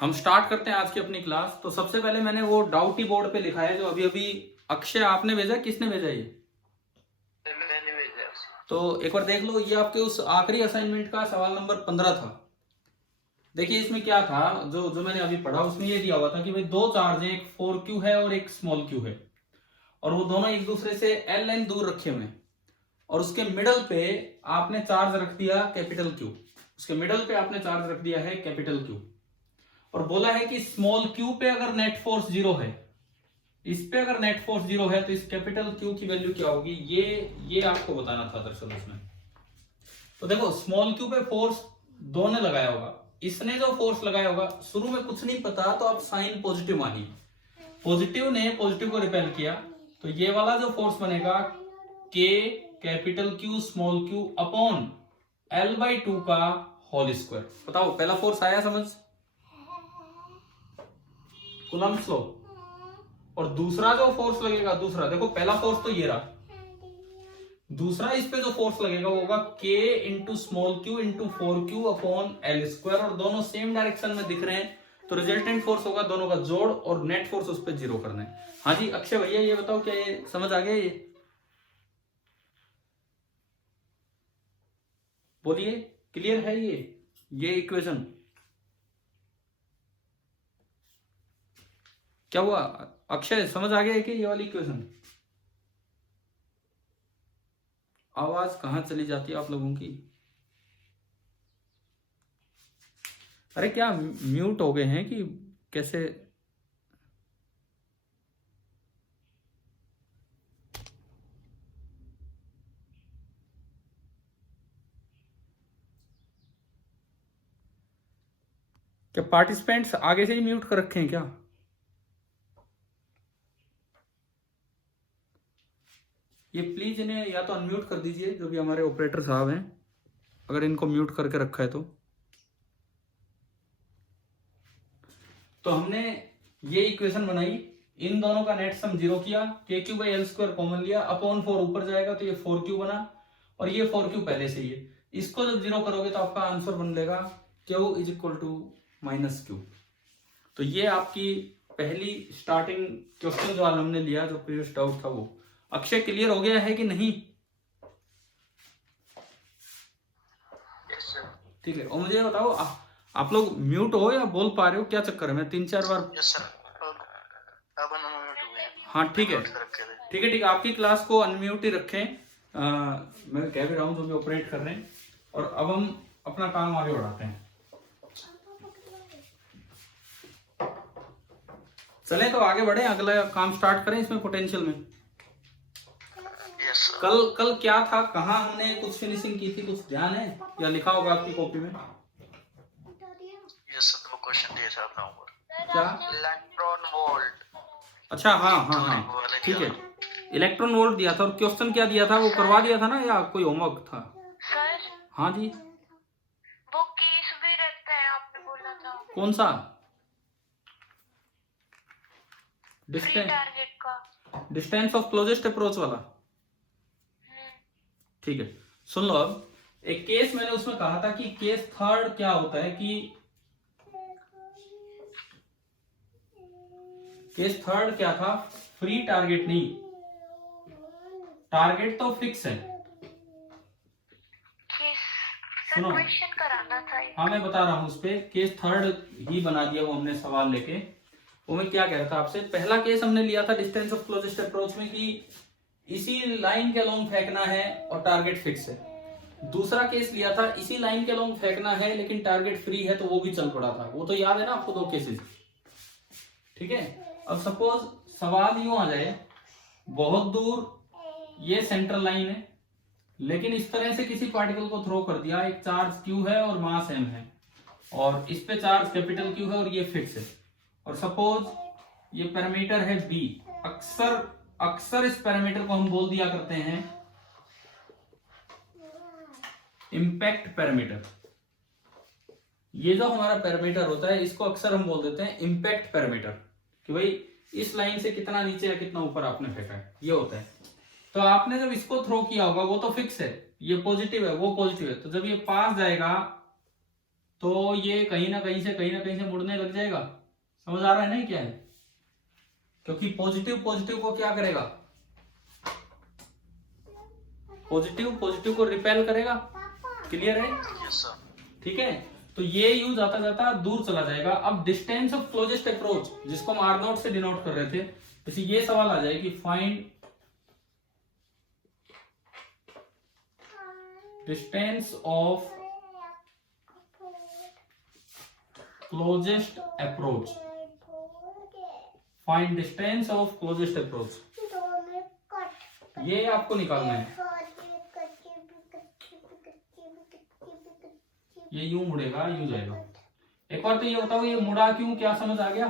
हम स्टार्ट करते हैं आज की अपनी क्लास। तो सबसे पहले मैंने वो डाउटी बोर्ड पे लिखा है जो अभी अभी अक्षय आपने भेजा, किसने भेजा ये? मैंने भेजा। तो एक बार देख लो, ये आपके उस आखिरी असाइनमेंट का सवाल नंबर 15 था। देखिए इसमें क्या था, जो जो मैंने अभी पढ़ा उसमें ये दिया हुआ था कि भाई दो चार्ज है, एक 4Q है और एक स्मॉल q है, और वो दोनों एक दूसरे से L दूर रखे हुए हैं, और उसके मिडल पे आपने चार्ज रख दिया कैपिटल Q। उसके मिडल पे आपने चार्ज रख दिया है कैपिटल Q, और बोला है कि स्मॉल q पे अगर नेट फोर्स जीरो है, इस पे अगर नेट फोर्स जीरो है तो इस कैपिटल Q की वैल्यू क्या होगी, ये आपको बताना था दरअसल उसमें। तो देखो स्मॉल q पे फोर्स दो ने लगाया होगा, इसने जो फोर्स लगाया होगा, शुरू में कुछ नहीं पता तो आप साइन पॉजिटिव मानिए, पॉजिटिव ने पॉजिटिव को रिपेल किया, तो ये वाला जो फोर्स बनेगा k capital Q small q upon L/2 का होल स्क्वायर। बताओ पहला फोर्स आया समझ, कूलम्ब्स लॉ। और दूसरा जो फोर्स लगेगा, दूसरा देखो पहला फोर्स तो ये रहा, दूसरा इस पे जो फोर्स लगेगा वो होगा k into small q into 4Q upon L square, और दोनों सेम डायरेक्शन में दिख रहे हैं, तो रिजल्टेंट फोर्स होगा दोनों का जोड़, और नेट फोर्स उस पर जीरो करना है। हाँ जी अक्षय भैया ये बताओ, क्या ये समझ आ गया? ये बोलिए, क्लियर है ये इक्वेशन? क्या हुआ अक्षय, समझ आ गया है कि ये वाली इक्वेशन? आवाज कहाँ चली जाती है आप लोगों की? अरे क्या म्यूट हो गए हैं कि कैसे? क्या पार्टिसिपेंट्स आगे से ही म्यूट कर रखे हैं क्या? ये प्लीज इन्हें या तो अनम्यूट कर दीजिए, जो भी हमारे ऑपरेटर साहब हैं, अगर इनको म्यूट करके रखा है तो हमने ये इक्वेशन बनाई, इन दोनों का नेट सम जीरो किया, KQ/L² कॉमन लिया, अपॉन 4 ऊपर जाएगा तो ये 4Q बना, और ये 4Q पहले से ही है, इसको जब जीरो करोगे तो आपका आंसर बन जाएगा Q is equal to minus Q। तो ये आपकी पहली स्टार्टिंग क्वेश्चन जो हमने लिया, जो प्रीवियस डाउट था वो। अक्षय क्लियर हो गया है कि नहीं? ठीक है, और मुझे बताओ आप लोग म्यूट हो या बोल पा रहे हो, क्या चक्कर है? मैं 3-4 बार। हाँ ठीक है ठीक है ठीक है, आपकी क्लास को अनम्यूट ही रखें। मैं कह भी रहा हूँ जो भी ऑपरेट कर रहे हैं, और अब हम अपना काम आगे बढ़ाते हैं। चले तो आगे बढ़े, अगला काम स्टार्ट करें इसमें पोटेंशियल में। कल क्या था, कहाँ हमने कुछ फिनिशिंग की थी, कुछ ध्यान है या लिखा होगा आपकी कॉपी में? क्वेश्चन दिया था क्या? Electron volt. अच्छा हाँ ठीक है, इलेक्ट्रॉन वोल्ट दिया था, और क्वेश्चन क्या दिया था वो करवा दिया था ना, या कोई होमवर्क था? सर हाँ जी, वो केस भी रहता है, आपने बोला था। कौन सा? फ्री टारगेट का, डिस्टेंस ऑफ क्लोजेस्ट अप्रोच वाला। ठीक है, सुन लो। अब एक केस मैंने उसमें कहा था कि केस थर्ड क्या होता है, कि केस थर्ड क्या था, फ्री टारगेट नहीं, टारगेट तो फिक्स है। सुनो, क्वेश्चन कराना था। हाँ मैं बता रहा हूं उस पे, केस थर्ड ही बना दिया वो हमने सवाल लेके। वो मैं क्या कह रहा था आपसे, पहला केस हमने लिया था डिस्टेंस ऑफ क्लोजेस्ट अप्रोच में, कि इसी लाइन के अलोंग फेंकना है और टारगेट फिक्स है। दूसरा केस लिया था, इसी लाइन के अलोंग फेंकना है लेकिन टारगेट फ्री है, तो वो भी चल पड़ा था। वो तो याद है ना आपको, दो केसेस। ठीक है, अब सपोज सवाल यूं आ जाए, बहुत दूर ये सेंट्रल लाइन है, लेकिन इस तरह से किसी पार्टिकल को थ्रो कर दिया, एक चार्ज Q है और मास m है, और इस पे चार्ज कैपिटल Q है और ये फिक्स है, और सपोज ये पैरामीटर है B। अक्सर इस पैरामीटर को हम बोल दिया करते हैं इंपैक्ट पैरामीटर। ये जो हमारा पैरामीटर होता है इसको अक्सर हम बोल देते हैं इंपैक्ट पैरामीटर, कि भाई इस लाइन से कितना नीचे या कितना ऊपर आपने फेंका है, ये होता है। तो आपने जब इसको थ्रो किया होगा वो तो फिक्स है, ये पॉजिटिव है वो पॉजिटिव है, तो जब ये पास जाएगा तो ये कहीं ना कहीं से मुड़ने लग जाएगा। समझ आ रहा है ना क्या है? क्योंकि पॉजिटिव को क्या करेगा, पॉजिटिव को रिपेल करेगा। क्लियर है? Yes sir. ठीक है, तो ये यू जाता जाता दूर चला जाएगा। अब डिस्टेंस ऑफ क्लोजेस्ट अप्रोच, जिसको हम आर नोट से डिनोट कर रहे थे, जैसे ये सवाल आ जाए कि find distance of closest approach, find distance of closest approach, ये आपको निकालना है। ये यूं मुड़ेगा, यूं जाएगा। एक बार तो ये बताओ, ये मुड़ा क्यों, क्या समझ आ गया?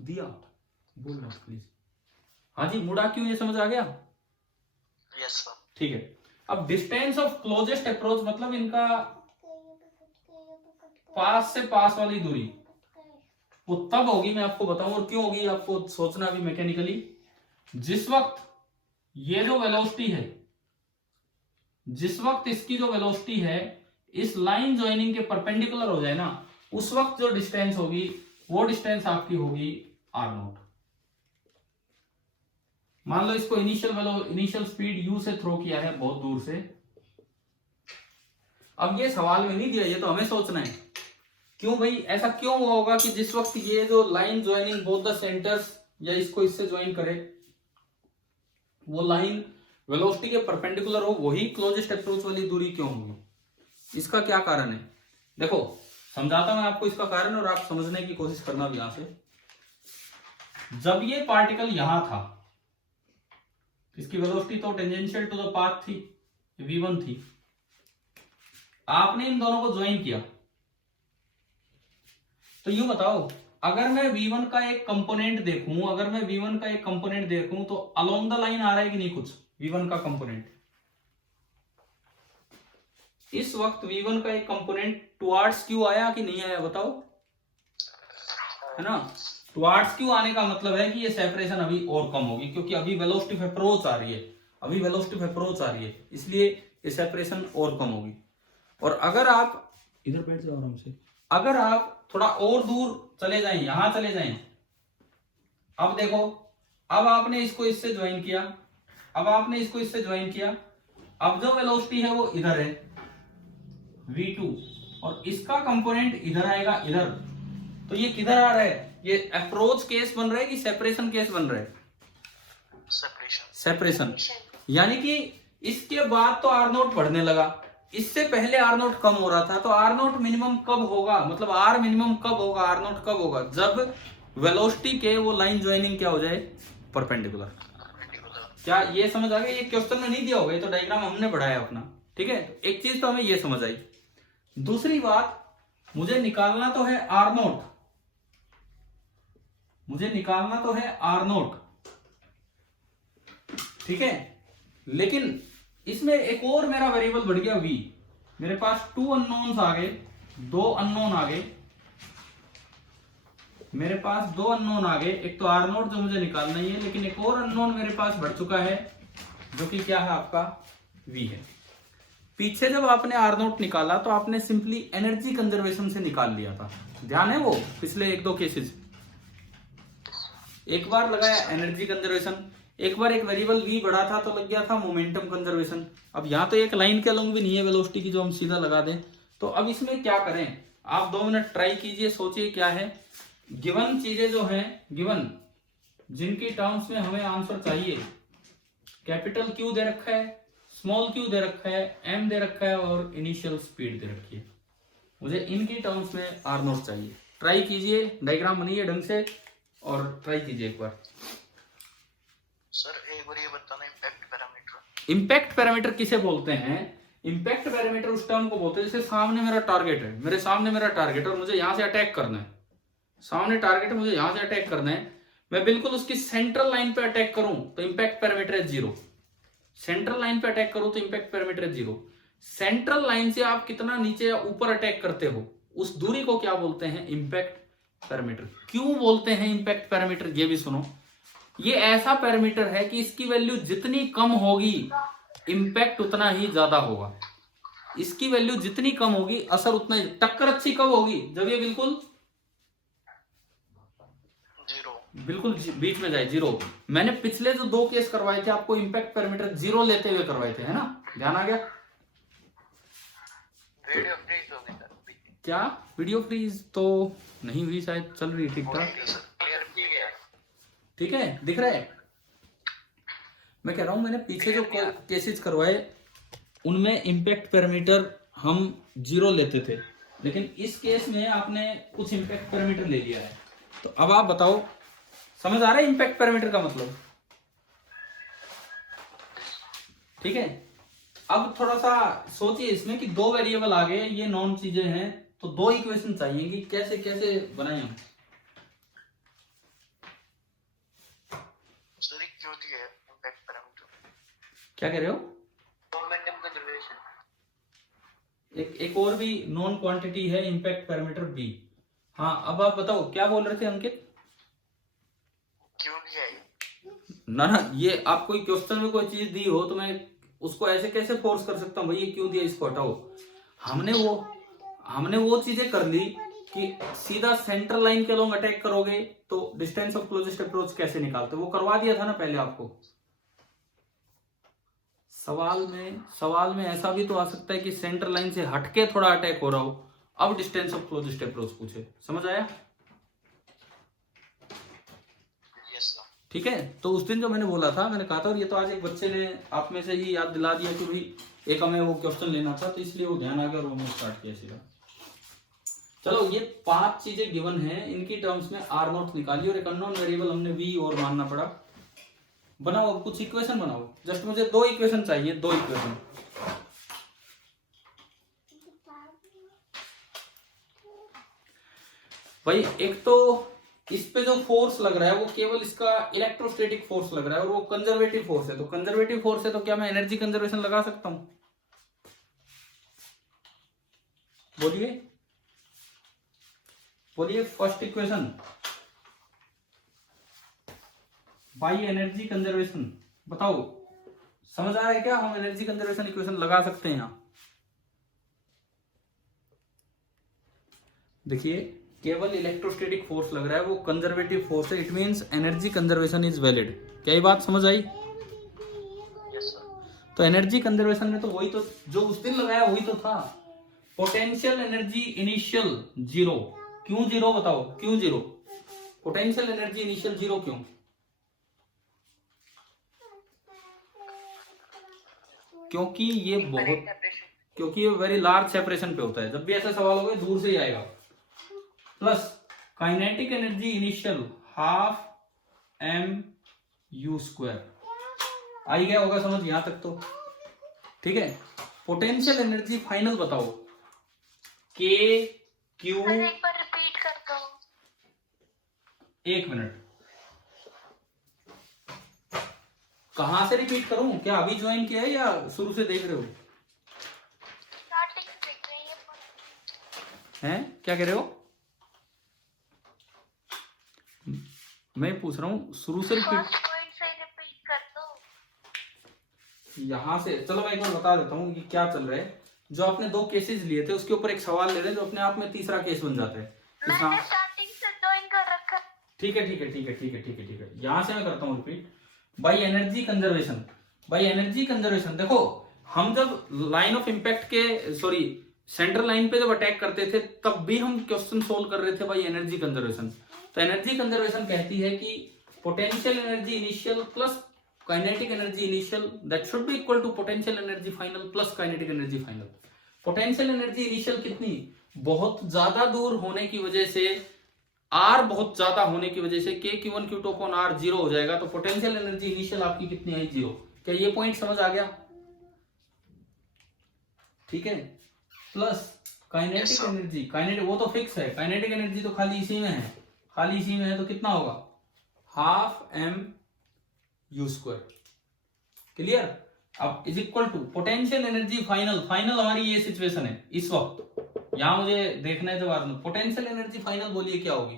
दिया बोलना प्लीज। हाँ जी, मुड़ा क्यों, ये समझ आ गया? Yes sir. ठीक है। अब डिस्टेंस ऑफ क्लोजेस्ट अप्रोच मतलब इनका पास से पास वाली दूरी, वो तब होगी, मैं आपको बताऊं और क्यों होगी, आपको सोचना भी मैकेनिकली। जिस वक्त ये जो वेलोसिटी है, जिस वक्त इसकी जो वेलोसिटी है इस लाइन ज्वाइनिंग के परपेंडिकुलर हो जाए ना, उस वक्त जो डिस्टेंस होगी वो डिस्टेंस आपकी होगी आर नोट। मान लो इसको इनिशियल स्पीड यू से थ्रो किया है बहुत दूर से। अब ये सवाल में नहीं दिया, ये तो हमें सोचना है। क्यों भाई, ऐसा क्यों हुआ होगा कि जिस वक्त ये जो line joining both the centres, या इसको इससे ज्वाइन करे, वो लाइन वेलोसिटी के परपेंडिकुलर हो, वही क्लोजेस्ट अप्रोच वाली दूरी क्यों होगी? इसका क्या कारण है? देखो समझाता हूं आपको इसका कारण, और आप समझने की कोशिश करना भी। यहां से जब ये पार्टिकल यहां था, इसकी वेलोसिटी तो टेंजेंशियल टू द पाथ थी, v1 थी। आपने इन दोनों को ज्वाइन किया, तो यूं बताओ, अगर मैं v1 का एक कंपोनेंट देखूं, तो अलोंग द लाइन आ रहा है कि नहीं कुछ v1 का कंपोनेंट? इस वक्त v1 का एक कंपोनेंट टुवार्ड्स क्यू आया कि नहीं आया, बताओ, है ना? टुवार्ड्स क्यू आने का मतलब है कि ये सेपरेशन अभी और कम होगी, क्योंकि अभी वेलोसिटी ऑफ अप्रोच आ रही है, इसलिए ये सेपरेशन और कम होगी। और अगर आप इधर बैठ जाओ आराम से, अगर आप थोड़ा और दूर चले जाएं, यहां चले जाएं, अब देखो, अब आपने इसको इससे ज्वाइन किया, अब जो वेलोसिटी है वो इधर है v2, और इसका कंपोनेंट इधर आएगा, इधर। तो ये किधर आ रहा है? ये अप्रोच केस बन रहा है कि सेपरेशन केस बन रहा है? सेपरेशन। यानी कि इसके बाद तो आर नोट बढ़ने लगा, इससे पहले आर नोट कम हो रहा था। तो आर नोट मिनिमम कब होगा, मतलब आर मिनिमम कब होगा, आर नोट कब होगा? जब वेलोसिटी के वो लाइन ज्वाइनिंग क्या हो जाए, परपेंडिकुलर। क्या ये समझ आ गया? ये क्वेश्चन में नहीं दिया होगा, ये तो डायग्राम हमने बढ़ाया अपना। ठीक है, एक चीज तो हमें ये समझ आई। दूसरी बात, मुझे निकालना तो है आर नोट, ठीक है, लेकिन इसमें एक और मेरा वेरिएबल बढ़ गया v। मेरे पास 2 अननोन्स आ गए, 2 अननोन आ गए, मेरे पास 2 अननोन आ गए। एक तो आर नोट जो मुझे निकालना ही है, लेकिन एक और अननोन मेरे पास बढ़ चुका है, जो कि क्या है, आपका v है। पीछे जब आपने आर नोट निकाला तो आपने सिंपली एनर्जी कंजर्वेशन से निकाल लिया था, ध्यान है वो पिछले 1-2 केसेस। एक बार लगाया एनर्जी कंजर्वेशन, एक बार एक वेरिएबल v बढ़ा था तो लग गया था मोमेंटम कंजर्वेशन। अब यहाँ तो एक लाइन के अलोंग भी नहीं है वेलोसिटी की जो हम सीधा लगा दें। तो अब इसमें क्या करें, आप 2 मिनट ट्राई कीजिए, सोचिए क्या है। गिवन चीजें जो हैं, गिवन जिनकी टर्म्स में हमें आंसर चाहिए, कैपिटल Q दे रखा है, स्मॉल q दे रखा है, m दे रखा है, और इनिशियल स्पीड दे रखी है। मुझे इनकी टर्म्स में आर नोट चाहिए। ट्राई कीजिए, डायग्राम बनाइए ढंग से और ट्राई कीजिए एक बार। सर एक बार ये बताना, इम्पैक्ट पैरामीटर। इम्पैक्ट पैरामीटर किसे बोलते हैं? इम्पैक्ट पैरामीटर उस टर्म को बोलते हैं जैसे सामने मेरा टारगेट है, मेरे सामने मेरा टारगेट और मुझे यहां से अटैक करना है। सामने टारगेट है, मुझे यहां से अटैक करना है, मैं बिल्कुल उसकी सेंट्रल लाइन पे अटैक करूं तो इम्पैक्ट पैरामीटर है 0। सेंट्रल लाइन पे अटैक करूं तो इम्पैक्ट पैरामीटर है 0। सेंट्रल लाइन से आप कितना नीचे या ऊपर अटैक करते हो, उस दूरी को क्या बोलते हैं? Impact parameter. क्यों बोलते हैं इम्पैक्ट पैरामीटर, ये भी सुनो। ये ऐसा पैरामीटर है कि इसकी वैल्यू जितनी कम होगी, इम्पैक्ट उतना ही ज्यादा होगा। इसकी वैल्यू जितनी कम होगी असर उतना ही। टक्कर अच्छी कब होगी? जब ये बिल्कुल बिल्कुल बीच में जाए, जीरो। मैंने पिछले जो 2 केस करवाए थे आपको इम्पैक्ट पैरामीटर 0 लेते हुए करवाए थे, है ना? ध्यान आ गया? वीडियो फ्रीज होगी सर अभी। क्या वीडियो फ्रीज तो नहीं हुई शायद, चल रही ठीक ठाक। ठीक है, दिख रहा है? मैं कह रहा हूं मैंने पीछे जो केसेस करवाए उनमें इम्पैक्ट पैरामीटर हम 0 लेते थे, लेकिन इस केस में आपने कुछ इम्पैक्ट पैरामीटर ले लिया है। तो अब आप बताओ, समझ आ रहा है इम्पैक्ट पैरामीटर का मतलब? ठीक है, अब थोड़ा सा सोचिए इसमें कि 2 वेरिएबल आ गए, ये नॉन चीजें हैं, तो 2 इक्वेशन चाहिए कि कैसे कैसे बनाए हम। सर क्यों दिया है इम्पैक्ट पैरामीटर? क्या कह रहे हो? Momentum conservation. एक और भी नॉन क्वांटिटी है इम्पैक्ट पैरामीटर बी। हाँ, अब आप बताओ क्या बोल रहे थे अंकित? क्यों दिया है? ना, ये आप कोई क्वेश्चन में कोई चीज दी हो तो मैं उसको ऐसे कैसे फोर्स कर सकता हूँ भाई ये क्यों दिया, इसको हटाओ। हमने वो चीजें कर ली कि सीधा सेंट्रल लाइन के अलोंग अटैक करोगे तो डिस्टेंस ऑफ क्लोजेस्ट अप्रोच कैसे निकालते, वो करवा दिया था ना पहले आपको। सवाल में ऐसा भी तो आ सकता है कि सेंट्रल लाइन से हटके थोड़ा अटैक हो रहा हो, अब डिस्टेंस ऑफ क्लोजेस्ट अप्रोच पूछे। समझ आया? Yes sir. ठीक है, तो उस दिन जो मैंने बोला था, मैंने कहा था, और ये तो आज एक बच्चे ने आप में से ही याद दिला दिया कि भाई एक हमें वो क्वेश्चन लेना था, तो इसलिए वो ध्यान आ गया और वो हमने स्टार्ट किया सीधा। चलो, ये 5 चीजें गिवन हैं, इनकी टर्म्स में आर नॉट निकालिए और एक अननोन वेरिएबल हमने वी और मानना पड़ा। बनाओ, अब कुछ इक्वेशन बनाओ। जस्ट मुझे 2 इक्वेशन चाहिए, 2 इक्वेशन। भाई एक तो इस पे जो फोर्स लग रहा है वो केवल इसका इलेक्ट्रोस्टैटिक फोर्स लग रहा है और वो कंजर्वेटिव फोर्स है। तो कंजर्वेटिव फोर्स है तो क्या मैं एनर्जी कंजर्वेशन लगा सकता हूं? बोलिए first equation by energy conservation. बताओ, समझ आ रहा है क्या? हम एनर्जी कंजर्वेशन इक्वेशन लगा सकते हैं यहां। देखिए, केवल इलेक्ट्रोस्टैटिक फोर्स लग रहा है, वो कंजर्वेटिव फोर्स है, it means energy conservation is valid. क्या ये बात समझ आई? Yes sir. तो एनर्जी कंजर्वेशन में तो वही तो जो उस दिन लगाया वही तो था। Potential energy initial 0। क्यों 0? बताओ क्यों 0? पोटेंशियल एनर्जी इनिशियल 0 क्यों? क्योंकि ये वेरी लार्ज सेपरेशन पे होता है। जब भी ऐसा सवाल होगा दूर से ही आएगा। Plus kinetic energy initial half mu²। आई गया होगा समझ यहां तक तो? ठीक है, पोटेंशियल एनर्जी फाइनल बताओ। के क्यू। एक बार रिपीट कर दो। 1 मिनट, कहां से रिपीट करूं? क्या अभी ज्वाइन किया है या शुरू से देख रहे हो? स्टार्टिंग से देख रही है। हैं? क्या कह रहे हो? मैं पूछ रहा हूं शुरू से रिपीट। फर्स्ट पॉइंट से रिपीट कर दो। यहां से चलो मैं एक बार बता देता हूं कि क्या चल रहा है। जो आपने 2 केसेस लिए थे उसके ऊपर एक सवाल ले रहे हैं जो अपने आप में तीसरा केस बन जाता है। मैंने स्टार्टिंग से ज्वाइन कर रखा है। ठीक है, यहां से मैं करता हूं रिपीट। बाई एनर्जी कंजर्वेशन देखो, हम जब लाइन ऑफ इम्पैक्ट के सेंट्रल लाइन पे जब अटैक करते थे तब भी हम क्वेश्चन सोल्व कर रहे थे बाई एनर्जी कंजर्वेशन। तो एनर्जी कंजर्वेशन कहती है कि potential energy initial plus kinetic energy initial that should be equal to potential energy final plus kinetic energy final. Potential energy initial कितनी? बहुत ज्यादा दूर होने की वजह से, आर बहुत ज्यादा होने की वजह से Q1 Q2 अपॉन R 0 हो जाएगा। तो पोटेंशियल एनर्जी इनिशियल आपकी कितनी आई? 0। क्या ये पॉइंट समझ आ गया? ठीक है, प्लस काइनेटिक एनर्जी, काइनेटिक वो तो फिक्स है, काइनेटिक एनर्जी तो खाली इसी में है, तो कितना होगा? Half mu²। क्लियर? अब is equal to potential energy final हमारी ये सिचुएशन है इस वक्त। यहां मुझे देखना है जवाब में। पोटेंशियल एनर्जी फाइनल बोलिए क्या होगी?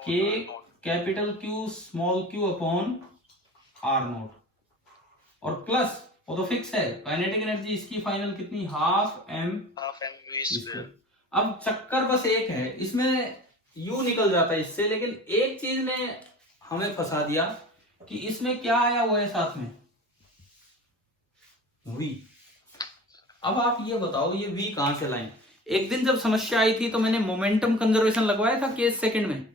के capital Q small q upon R0। और प्लस वो तो फिक्स है, काइनेटिक एनर्जी इसकी फाइनल कितनी, हाफ एम ½ mv²। अब चक्कर बस एक है इसमें, यू निकल जाता है इससे, लेकिन एक चीज ने हमें फंसा दिया कि इसमें क्या आया हुआ है साथ में, वी। अब आप ये बताओ ये वी कहां से लाएं। एक दिन जब समस्या आई थी तो मैंने मोमेंटम कंजर्वेशन लगवाया था केस सेकंड में,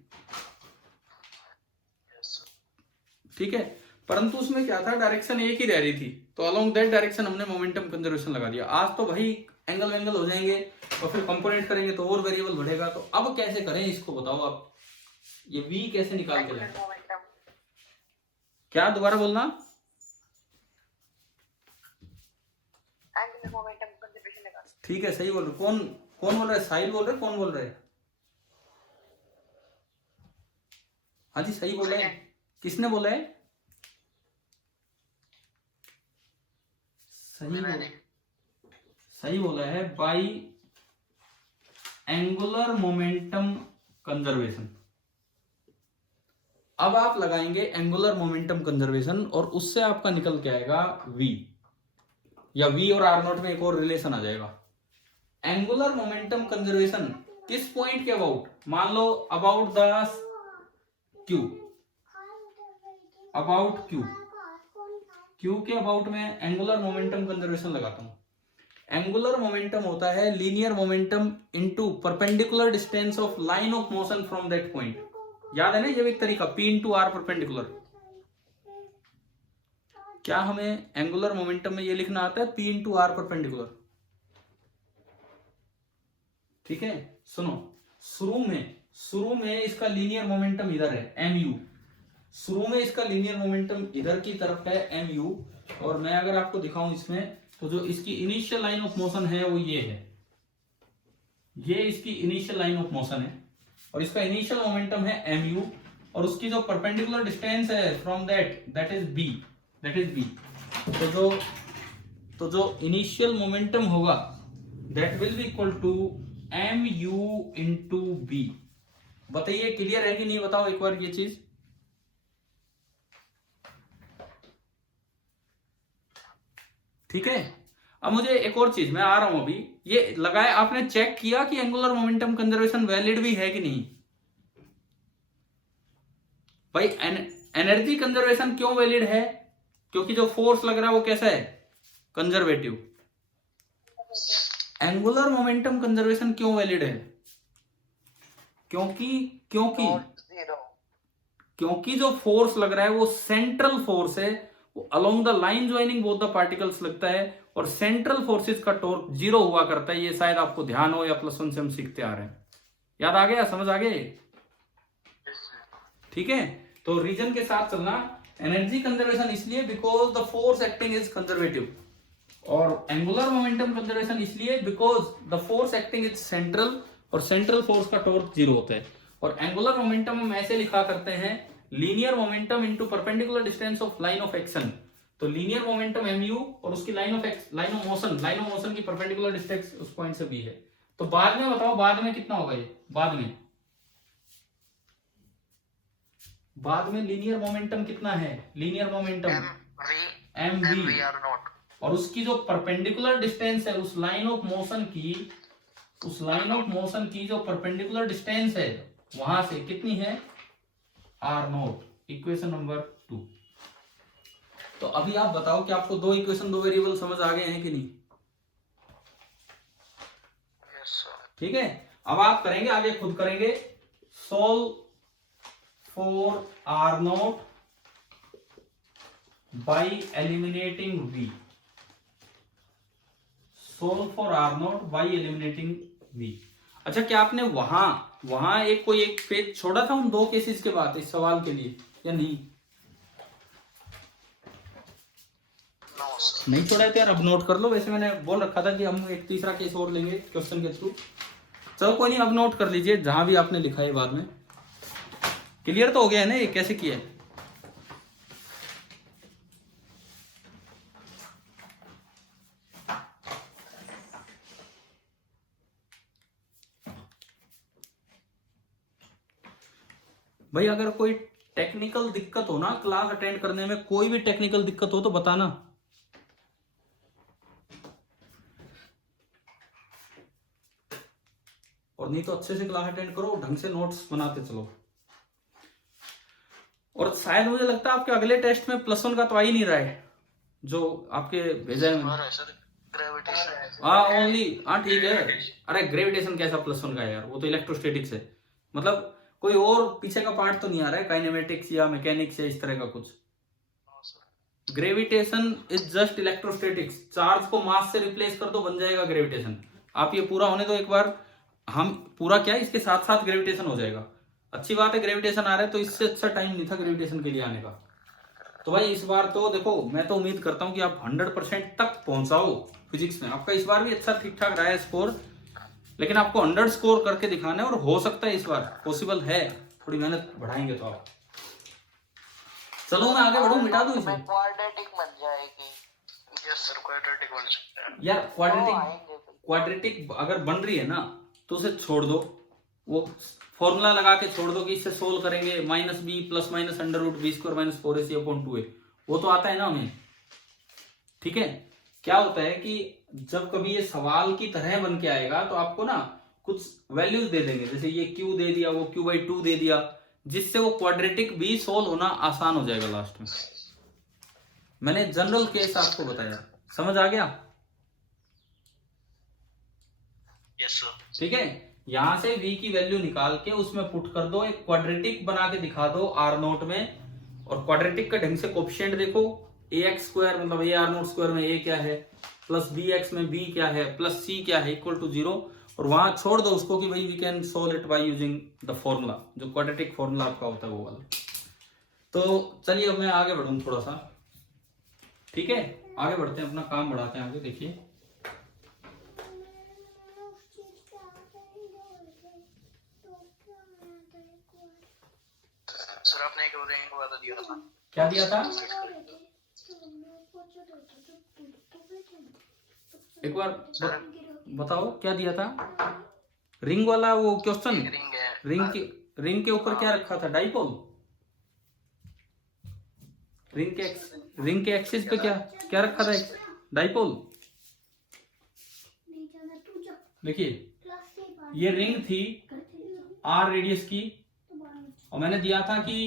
ठीक है, परंतु उसमें क्या था, डायरेक्शन एक ही रह रही थी, तो अलोंग दैट डायरेक्शन हमने मोमेंटम कंजर्वेशन लगा दिया। आज तो भाई एंगल वेंगल हो जाएंगे और फिर कंपोनेंट करेंगे तो और वेरिएबल बढ़ेगा, तो अब कैसे करें इसको बताओ आप, ये वी कैसे निकाल के लाएं। क्या दोबारा बोलना, एंगुलर मोमेंटम कंजर्वेशन लगा। ठीक है सही बोल रहे, कौन कौन बोल रहा है, साहिल बोल रहे, कौन बोल रहे हैं, हाँ जी सही बोला है, किसने बोला है, सही बोला है, बाई एंगुलर मोमेंटम कंजर्वेशन। अब आप लगाएंगे एंगुलर मोमेंटम कंजर्वेशन और उससे आपका निकल के आएगा v, या v और r नॉट में एक और रिलेशन आ जाएगा। एंगुलर मोमेंटम कंजर्वेशन किस पॉइंट के अबाउट, मान लो about the q, about q के अबाउट में एंगुलर मोमेंटम कंजर्वेशन लगाता हूं। एंगुलर मोमेंटम होता है linear momentum into perpendicular distance of line of motion from that point. याद है ना ये भी एक तरीका, P इंटू आर परपेंडिकुलर। क्या हमें एंगुलर मोमेंटम में ये लिखना आता है, P इंटू आर परपेंडिकुलर, ठीक है। सुनो, शुरू में इसका लीनियर मोमेंटम इधर है mu, शुरू में इसका लीनियर मोमेंटम इधर की तरफ है mu, और मैं अगर आपको दिखाऊं इसमें तो जो इसकी इनिशियल लाइन ऑफ मोशन है वो ये है, ये इसकी इनिशियल लाइन ऑफ मोशन है और इसका इनिशियल मोमेंटम है mu, और उसकी जो परपेंडिकुलर डिस्टेंस है फ्रॉम दैट इज b। तो जो इनिशियल मोमेंटम होगा that will be equal to mu into b। बताइए क्लियर है कि नहीं, बताओ एक बार ये चीज। ठीक है, अब मुझे एक और चीज, मैं आ रहा हूं अभी, ये लगाए आपने चेक किया कि एंगुलर मोमेंटम कंजर्वेशन वैलिड भी है कि नहीं। भाई एनर्जी कंजर्वेशन क्यों वैलिड है, क्योंकि जो फोर्स लग रहा है वो कैसा है, कंजर्वेटिव। एंगुलर मोमेंटम कंजर्वेशन क्यों वैलिड है, क्योंकि जो फोर्स लग रहा है वो सेंट्रल फोर्स है, वो along the line joining both the particles लगता है, और सेंट्रल फोर्सेस का टॉर्क 0 हुआ करता है। ये शायद आपको ध्यान हो या +1 से हम सीखते आ रहे हैं, याद आ गया, समझ आ गए, ठीक है। तो रीजन के साथ चलना, एनर्जी कंजर्वेशन इसलिए because the force acting is conservative, और एंगुलर मोमेंटम कंजर्वेशन इसलिए because the force acting is central, और सेंट्रल फोर्स का टॉर्क 0 होता है। और एंगुलर मोमेंटम हम ऐसे लिखा करते हैं, linear momentum into perpendicular distance of line of action. तो लीनियर मोमेंटम mu और उसकी लाइन ऑफ मोशन की परपेंडिकुलर डिस्टेंस उस पॉइंट से b है। तो बाद में बताओ, बाद में कितना होगा ये, बाद में लीनियर मोमेंटम कितना है, लीनियर मोमेंटम mv, और उसकी जो परपेंडिकुलर डिस्टेंस है उस लाइन ऑफ मोशन की जो परपेंडिकुलर डिस्टेंस है वहां से कितनी है, r0, इक्वेशन नंबर 2। तो अभी आप बताओ कि आपको दो इक्वेशन, दो वेरिएबल समझ आ गए हैं कि नहीं, ठीक है। अब आप करेंगे, आगे खुद करेंगे, solve for r0 by eliminating v, solve for r0 by eliminating v। अच्छा, क्या आपने वहां एक पेज छोड़ा था उन दो केसेस के बाद इस सवाल के लिए या नहीं? नहीं छोड़ा है तो यार अब नोट कर लो। वैसे मैंने बोल रखा था कि हम एक तीसरा केस और लेंगे क्वेश्चन के थ्रू। चलो कोई नहीं, अब नोट कर लीजिए जहां भी आपने लिखा है, बाद में क्लियर तो हो गया है ना ये कैसे किया है। भाई अगर कोई टेक्निकल दिक्कत हो ना क्लास अटेंड करने में, कोई भी टेक्निकल दिक्कत हो तो बताना। और नहीं तो अच्छे से क्लास अटेंड करो, ढंग से नोट्स बनाते चलो। और शायद मुझे लगता है आपके अगले टेस्ट में +1 का तो आ ही नहीं रहा है जो आपके भेजा है। हमारा सर ग्रेविटेशन। हाँ ओनली, हाँ ठीक है। अरे ग्रेविटेशन कैसा +1 का है यार, वो तो इलेक्ट्रोस्टैटिक्स है। मतलब कोई और पीछे का पार्ट तो नहीं आ रहा है, काइनेमेटिक्स या मैकेनिक्स या इस तरह का कुछ। Gravitation is just electrostatics. Charge को मास से रिप्लेस कर दो, बन जाएगा ग्रेविटेशन। आप ये पूरा होने दो एक बार, हम पूरा क्या इसके साथ साथ ग्रेविटेशन हो जाएगा। अच्छी बात है ग्रेविटेशन आ रहा है, तो इससे अच्छा टाइम नहीं था ग्रेविटेशन के लिए आने का। तो भाई इस बार तो देखो, मैं तो उम्मीद करता हूँ कि आप 100% तक पहुंचाओ फिजिक्स में। आपका इस बार भी अच्छा ठीक ठाक रहा है स्कोर, लेकिन आपको 100 स्कोर करके दिखाना है, और हो सकता है इस बार पॉसिबल है, थोड़ी मेहनत बढ़ाएंगे तो आप। चलो मैं आगे बढ़ूं, मिटा दूं इसे। क्वाड्रेटिक बन जाएगी। यस सर, क्वाड्रेटिक बन सकता है यार क्वाड्रेटिक अगर बन रही है ना, तो उसे छोड़ दो। वो फॉर्मूला लगा के छोड़ दो कि इससे सोल्व करेंगे -b + √b² - 4ac/2a, वो तो आता है ना हमें। ठीक है, क्या होता है कि जब कभी ये सवाल की तरह बन के आएगा तो आपको ना कुछ वैल्यूज दे देंगे, जैसे ये q दे दिया, वो q/2 दे दिया, जिससे वो क्वाड्रेटिक भी सोल्व होना आसान हो जाएगा लास्ट में। मैंने जनरल केस आपको बताया, समझ आ गया? Yes sir. ठीक है, यहां से v की वैल्यू निकाल के उसमें पुट कर दो, एक क्वाड्रेटिक बना के दिखा दो R0 में। और क्वाड्रेटिक का ढंग से कोफिशिएंट देखो, ax² मतलब ar02 में a क्या है, प्लस bx में b क्या है, प्लस c क्या है, =0। और वहां छोड़ दो उसको कि भाई we can solve it by using the formula, जो क्वाड्रेटिक फॉर्मूला आपका होता है वो वाला। तो चलिए अब मैं आगे बढ़ूं थोड़ा सा। ठीक है, आगे बढ़ते हैं, अपना काम बढ़ाते हैं आगे। देखिए सर आपने एक रिंग वाला दिया था। क्या दिया था, एक बार बताओ क्या दिया था? रिंग वाला वो क्वेश्चन। रिंग है, रिंग के ऊपर क्या रखा था? डाइपोल। रिंग के एक्सिस पे क्या रखा था? डाइपोल। देखिए ये रिंग थी r रेडियस की, और मैंने दिया था कि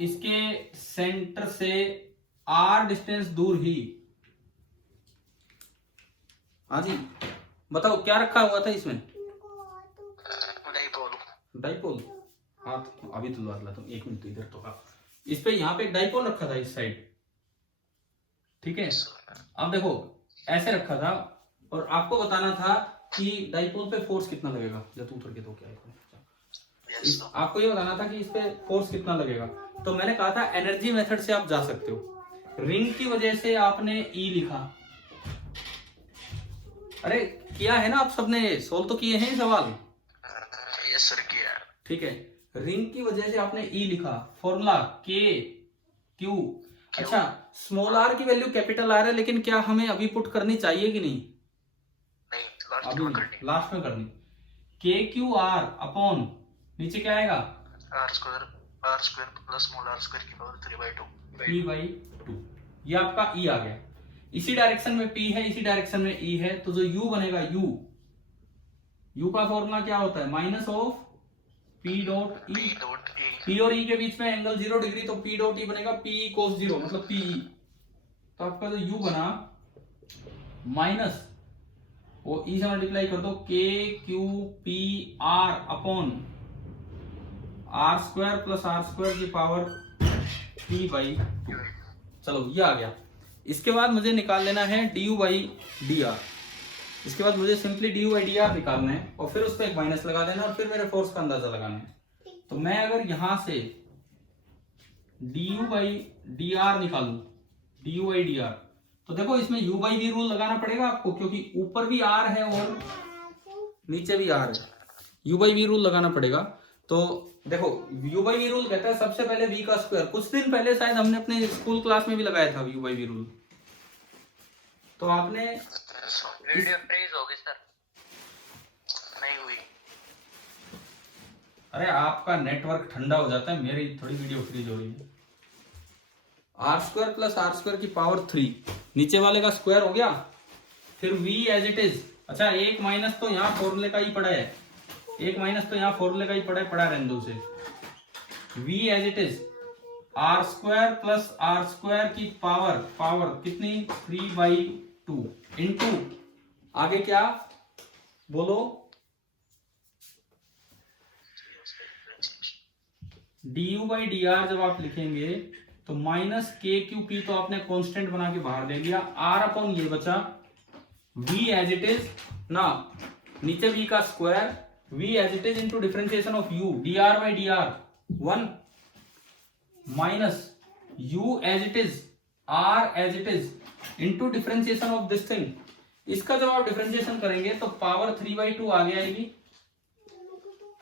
इसके सेंटर से r डिस्टेंस दूर ही। हाँ जी बताओ क्या रखा हुआ था इसमें? डाइपोल। हाँ अभी तो ला तुम, 1 मिनट इधर तो। हाँ इस पे यहाँ पे एक डाइपोल रखा था इस साइड। ठीक है, अब देखो ऐसे रखा था, और आपको बताना था कि डाइपोल पे फोर्स कितना लगेगा। जब तू उतर के तो क्या है, आपको ये बताना था कि इस पे फोर्स कितना लगेगा। तो मैंने कहा था एनर्जी मेथड से आप जा सकते हो। रिंग की वजह से आपने E लिखा, अरे किया है ना आप सबने, सोल्व तो किए हैं सवाल। यस सर किया। ठीक है, रिंग की वजह से आपने E लिखा, फॉर्मूला K Q। अच्छा स्मॉल r की वैल्यू कैपिटल R है, लेकिन क्या हमें अभी पुट करनी चाहिए कि नहीं? अभी लास्ट में करनी। KQR अपॉन नीचे क्या आएगा? r² प्लस स्मॉल r² की पावर 3/2 p/2। ये आपका E आ गया। इसी डायरेक्शन में P है, इसी डायरेक्शन में E है, तो जो U बनेगा U का फॉर्मूला क्या होता है? -P.E। P और E के बीच में एंगल 0 डिग्री, तो P.E बनेगा P cos 0 मतलब PE। तो आपका जो U बना माइनस वो E से मल्टीप्लाई कर दो, KQPR upon r² plus r² की पावर 3/2। चलो ये आ गया। इसके बाद मुझे निकाल लेना है du/dr। इसके बाद मुझे सिंपली du/dr निकालना है, और फिर उस पर एक माइनस लगा देना, और फिर मेरे फोर्स का अंदाजा लगाना है। तो मैं अगर यहां से du/dr निकालूं, du/dr, तो देखो इसमें u/v रूल लगाना पड़ेगा आपको, क्योंकि ऊपर भी r है और नीचे भी r है। u/v रूल लगाना पड़ेगा। तो देखो u/v रूल कहता है सबसे पहले v का स्क्वायर। कुछ दिन पहले शायद हमने अपने स्कूल क्लास में भी लगाया था u/v रूल। तो आपने वीडियो फ्रीज हो गई सर? नहीं हुई। अरे आपका नेटवर्क ठंडा हो जाता है, मेरी थोड़ी वीडियो फ्रीज हो रही है। r² प्लस r² की पावर 3, नीचे वाले का स्क्वायर हो गया, फिर v एज इट इज। अच्छा एक माइनस तो यहाँ फॉर्मूले का ही पड़ा है, एक माइनस तो यहाँ फॉर्मूले का ही पड़ा रहने दो उसे। v as it is r square plus r square की पावर कितनी 3/2 इंटू आगे क्या बोलो du/dr जब आप लिखेंगे तो माइनस के क्यू पी तो आपने कांस्टेंट बना के बाहर दे दिया, r अपॉन ये बचा v एज इट इज ना नीचे v का square v as it is into differentiation of u dr/dr 1 minus u as it is r as it is into differentiation of this thing. इसका जब आप differentiation करेंगे तो पावर 3/2 आगे आएगी,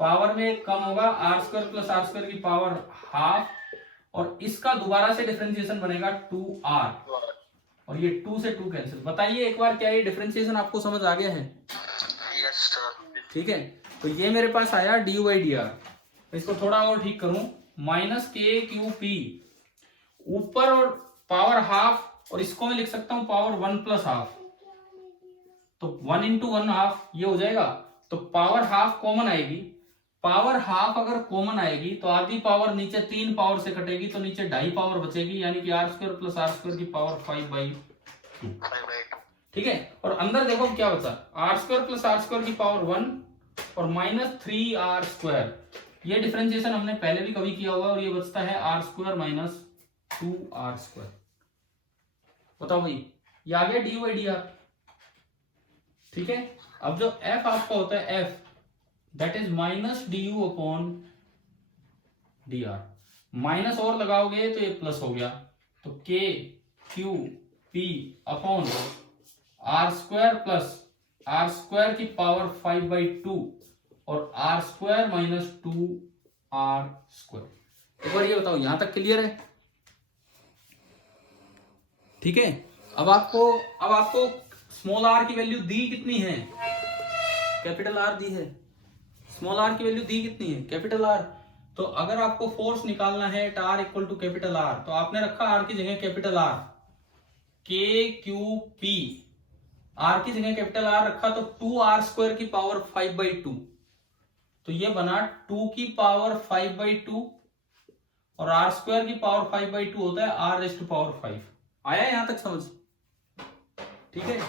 पावर में एक कम होगा r square plus r square की पावर हाफ, और इसका दोबारा से डिफरेंशिएशन बनेगा 2r और ये 2 से 2 कैंसिल। बताइए एक बार क्या ये डिफरेंशिएशन आपको समझ आ गया है? Yes sir. ठीक है, तो ये मेरे पास आया du/dr। इसको थोड़ा और ठीक करूं, माइनस के क्यू पी ऊपर और पावर हाफ, और इसको मैं लिख सकता हूं पावर 1 प्लस हाफ, तो 1 इंटू 1 हाफ ये हो जाएगा। तो पावर हाफ कॉमन आएगी, पावर हाफ अगर कॉमन आएगी तो आधी पावर नीचे 3 पावर से कटेगी तो नीचे 2.5 पावर बचेगी, यानी कि r square plus r square की पावर 5/2। 5/2। ठीक है, और अंदर देखो क्या बचा, r square plus r square की पावर 1 और माइनस 3r स्क्वायर। ये डिफरेंशिएशन हमने पहले भी कभी किया हुआ, और ये बचता है are square minus 2r square. बताओ भाई, ये आ गया du/dr। ठीक है, अब जो f आपका होता है f that is minus du upon dr, minus और लगाओगे तो ये प्लस हो गया, तो k q p upon r square plus r square की पावर 5/2 और are square minus 2r square. एक बार ये बताओ यहां तक क्लियर है? ठीक है, अब आपको स्मॉल r की वैल्यू दी कितनी है? कैपिटल R दी है। स्मॉल r की वैल्यू दी कितनी है? Capital R। तो अगर आपको फोर्स निकालना है at R equal to capital R, तो आपने रखा R की जगह capital R, K Q P, R की जगह कैपिटल R रखा तो 2r स्क्वायर की पावर 5/2, तो ये बना 2 की पावर 5/2 और r स्क्वायर की पावर 5/2 होता है r रेज़ टू पावर 5। आया यहां तक समझ? ठीक है,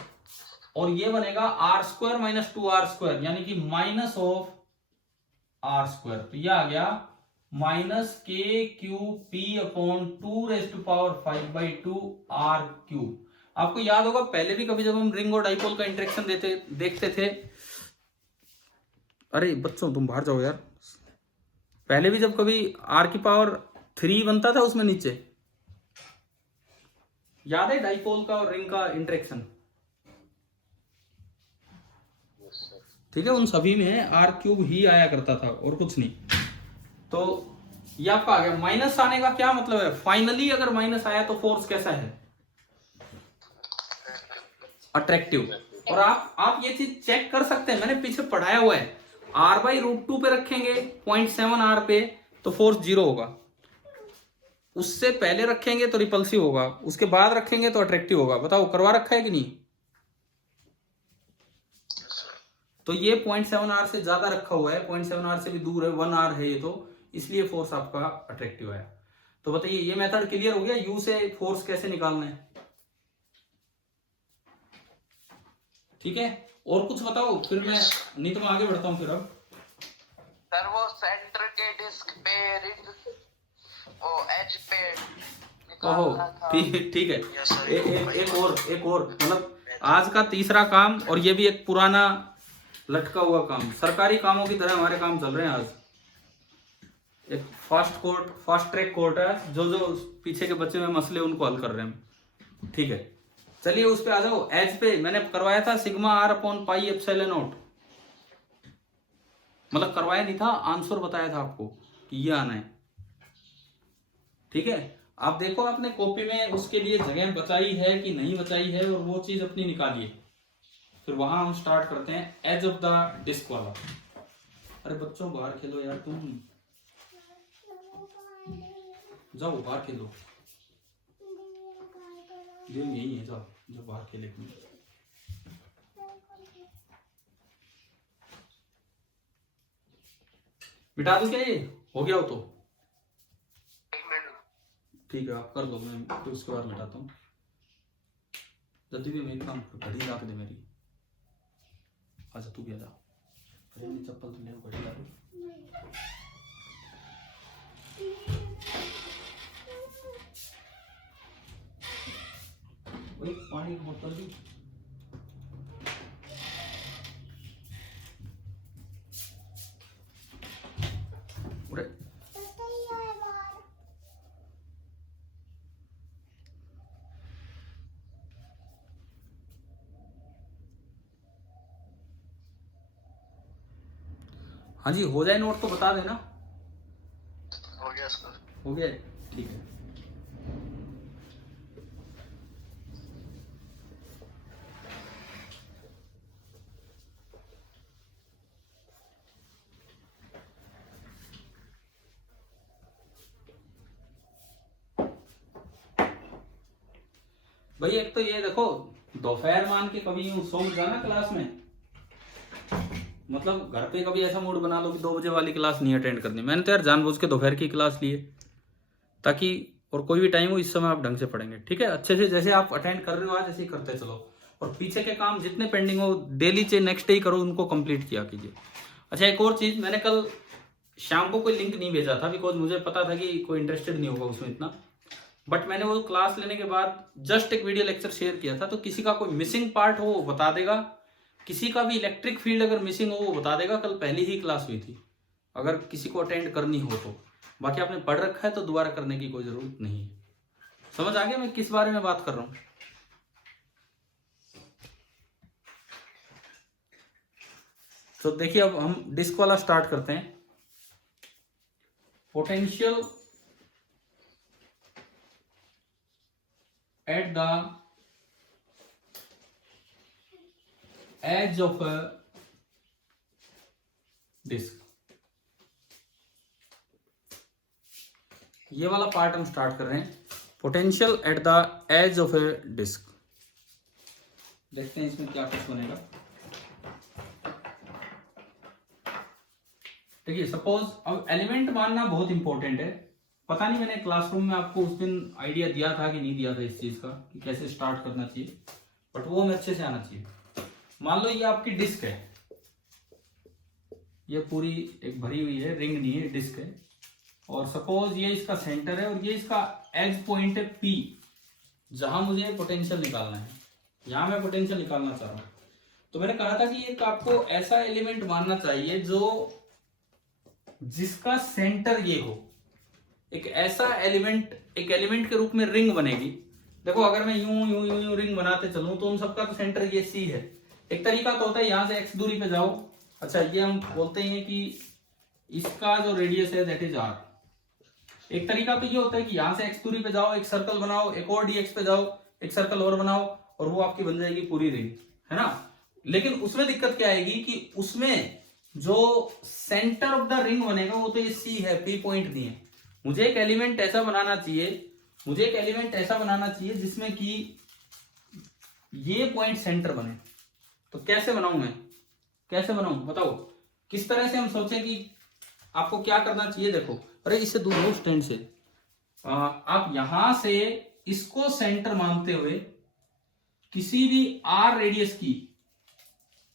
और ये बनेगा are square minus 2r square, यानी कि माइनस ऑफ आर स्क्वायर। तो ये आ गया minus K Q P upon 2 raise to power 5/2 r cube. आपको याद होगा पहले भी कभी जब हम रिंग और डाइपोल का इंटरेक्शन देखते थे, अरे बच्चों तुम बाहर जाओ यार, पहले भी जब कभी r की पावर 3 बनता था उसमें नीचे, याद है डाइपोल का और रिंग का इंटरेक्शन? ठीक है, उन सभी में r क्यूब ही आया करता था और कुछ नहीं। तो ये आपका आ गया। माइनस आने का क्या मतलब है? फाइनली अगर माइनस आया तो फोर्स कैसा है? अट्रैक्टिव। और आप ये चीज चेक कर सकते हैं, मैंने पीछे पढ़ाया हुआ है, r/√2 पे रखेंगे 0.7r पे तो फोर्स 0 होगा, उससे पहले रखेंगे तो रिपल्सिव होगा, उसके बाद रखेंगे तो अट्रैक्टिव होगा। बताओ करवा रखा है कि नहीं? तो ये 0.7r से ज्यादा रखा हुआ है, 0.7r से भी दूर है, 1r है ये, तो इसलिए फोर्स आपका अट्रैक्टिव है। तो बताइए ये मेथड क्लियर हो गया, u से फोर्स कैसे निकालना है? ठीक है, और कुछ बताओ फिर मैं, नहीं तो मैं आगे बढ़ता हूं फिर। अब सर वो सेंटर के डिस्क पे वो एज पे ओहो, निकालना था। ठीक है। Yes, sir. एक और मतलब आज का तीसरा काम, और ये भी एक पुराना लटका हुआ काम, सरकारी कामों की तरह हमारे काम चल रहे हैं आज। एक फास्ट ट्रैक कोर्ट है, जो पीछे के बच्चे में मसले उनको हल कर रहे हैं। ठीक है, चलिए उस पे आ जाओ। एच पे मैंने करवाया था sigma r upon pi epsilon not, मतलब करवाया नहीं था, आंसर बताया था आपको कि ये आना है। ठीक है, आप देखो आपने कॉपी में उसके लिए जगह बचाई है कि नहीं बचाई है, और वो चीज अपनी निकालिए। फिर वहां हम स्टार्ट करते हैं एज ऑफ द डिस्क वाला। अरे बच्चों बाहर खेलो यार, तुम जाओ बाहर खेलो, गेम यही है, जाओ जो बाहर खेले। मिटा दूं क्या ये? हो गया हो तो एक मिनट। ठीक है, आप कर लो, मैं तो उसके बाद मिटाता हूँ। जल्दी भी मैं काम घड़ी ला के दे मेरी। आजा तू भी आजा। अरे मेरी चप्पल तो ले, घड़ी ला दो। वही पानी की बोतल दी। अरे हाँ जी, हो जाए नोट तो बता देना। हो गया सर। हो गया है? ठीक है। भाई एक तो ये देखो, दोपहर मान के कभी यूं सो जाना क्लास में, मतलब घर पे कभी ऐसा मूड बना लो कि 2 बजे वाली क्लास नहीं अटेंड करनी। मैंने तो यार जानबूझ के दोपहर की क्लास ली है, ताकि और कोई भी टाइम हो इस समय आप ढंग से पढ़ेंगे, ठीक है? अच्छे से जैसे आप अटेंड कर रहे हो आज, ऐसे ही करते चलो। और पीछे के काम जितने पेंडिंग हो डेली चाहे नेक्स्ट डे ही करो, उनको कंप्लीट किया कीजिए। अच्छा, एक और चीज, मैंने कल शाम को कोई लिंक नहीं भेजा था, बिकॉज मुझे पता था कि कोई इंटरेस्टेड नहीं होगा उसमें इतना। बट मैंने वो क्लास लेने के बाद जस्ट एक वीडियो लेक्चर शेयर किया था, तो किसी का कोई मिसिंग पार्ट हो वो बता देगा, किसी का भी इलेक्ट्रिक फील्ड अगर मिसिंग हो वो बता देगा। कल पहली ही क्लास हुई थी, अगर किसी को अटेंड करनी हो तो। बाकी आपने पढ़ रखा है तो दोबारा करने की कोई जरूरत नहीं है। समझ आ गया मैं किस बारे में बात कर रहा हूं? तो देखिए, अब हम डिस्क वाला स्टार्ट करते हैं। Potential at the edge of a disc, ये वाला पार्ट हम स्टार्ट कर रहे हैं। Potential at the edge of a disc, देखते हैं इसमें क्या कुछ बनेगा। देखिए, सपोज अब एलिमेंट मानना बहुत इंपॉर्टेंट है। पता नहीं मैंने क्लासरूम में आपको उस दिन आइडिया दिया था कि नहीं दिया था इस चीज का, कि कैसे स्टार्ट करना चाहिए, बट वो हमें अच्छे से आना चाहिए। मान लो ये आपकी डिस्क है, ये पूरी एक भरी हुई है, रिंग नहीं है, डिस्क है। और सपोज ये इसका सेंटर है और ये इसका एज पॉइंट है P, जहां मुझे पोटेंशियल निकालना है। यहां मैं पोटेंशियल निकालना चाह रहा हूं। तो मैंने कहा था कि एक आपको ऐसा एलिमेंट मानना चाहिए जो जिसका सेंटर ये हो। एक ऐसा एलिमेंट, एक एलिमेंट के रूप में रिंग बनेगी। देखो, अगर मैं यूं यूं यूं यूं रिंग बनाते चलूं तो उन सबका तो सेंटर ये C है। एक तरीका तो होता है यहां से x दूरी पे जाओ। अच्छा, ये हम बोलते हैं कि इसका जो रेडियस है दैट इज R। एक तरीका तो ये होता है कि यहां से x दूरी पे जाओ, एक सर्कल बनाओ, एक और dx पे जाओ, एक सर्कल और बनाओ, और वो आपकी बन जाएगी पूरी रिंग, है ना? लेकिन उसमें दिक्कत क्या आएगी कि उसमें जो सेंटर ऑफ द रिंग बनेगा वो तो ये C है, P पॉइंट नहीं है। मुझे एक एलिमेंट ऐसा बनाना चाहिए, जिसमें कि ये पॉइंट सेंटर बने। तो कैसे बनाऊं मैं, कैसे बनाऊं बताओ? किस तरह से हम सोचें कि आपको क्या करना चाहिए? देखो, अरे इससे दूर हो स्टैंड से। आप यहां से इसको सेंटर मानते हुए किसी भी R रेडियस की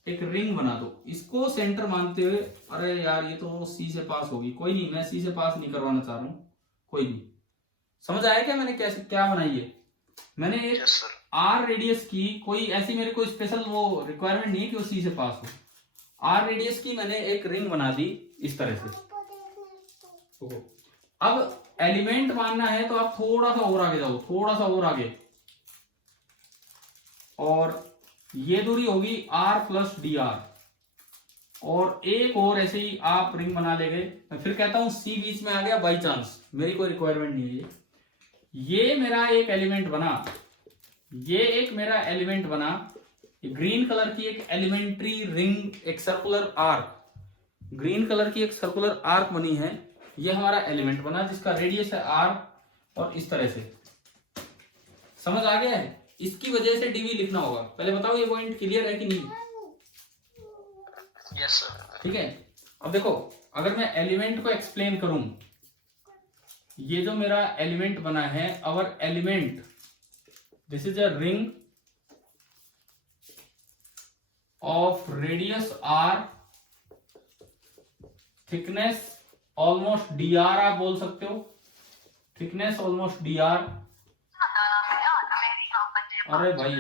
एक रिंग बना दो, इसको सेंटर मानते हुए। अरे यार, ये तो C से पास होगी, कोई नहीं, मैं C से पास नहीं करवाना चाह रहा हूं, कोई नहीं। समझ आया क्या मैंने कैसे क्या बनाई है? मैंने एक R रेडियस की, कोई ऐसी मेरे को स्पेशल वो रिक्वायरमेंट नहीं है कि वो C से पास हो। R रेडियस की मैंने एक रिंग बना दी इस तरह से। अब एलिमेंट मानना है तो आप थोड़ा सा और आगे जाओ, थोड़ा सा और आगे, और ये दूरी होगी R प्लस dr, और एक और ऐसे ही आप रिंग बना लेंगे। मैं फिर कहता हूं C बीच में आ गया बाई चांस, मेरी कोई रिक्वायरमेंट नहीं है। ये मेरा एक एलिमेंट बना, ये एक मेरा एलिमेंट बना, ग्रीन कलर की एक एलिमेंट्री रिंग, एक सर्कुलर आर्क, ग्रीन कलर की एक सर्कुलर आर्क बनी है। ये हमारा एलिमेंट बना जिसका रेडियस है R, और इस तरह से। समझ आ गया है? इसकी वजह से dv लिखना होगा। पहले बताओ ये पॉइंट क्लियर है कि नहीं? Yes sir. ठीक है। अब देखो, अगर मैं एलिमेंट को एक्सप्लेन करूं, ये जो मेरा एलिमेंट बना है, our element, this is a ring of radius are, thickness almost D R, आप बोल सकते हो, थिकनेस ऑलमोस्ट डी आर। अरे भाई,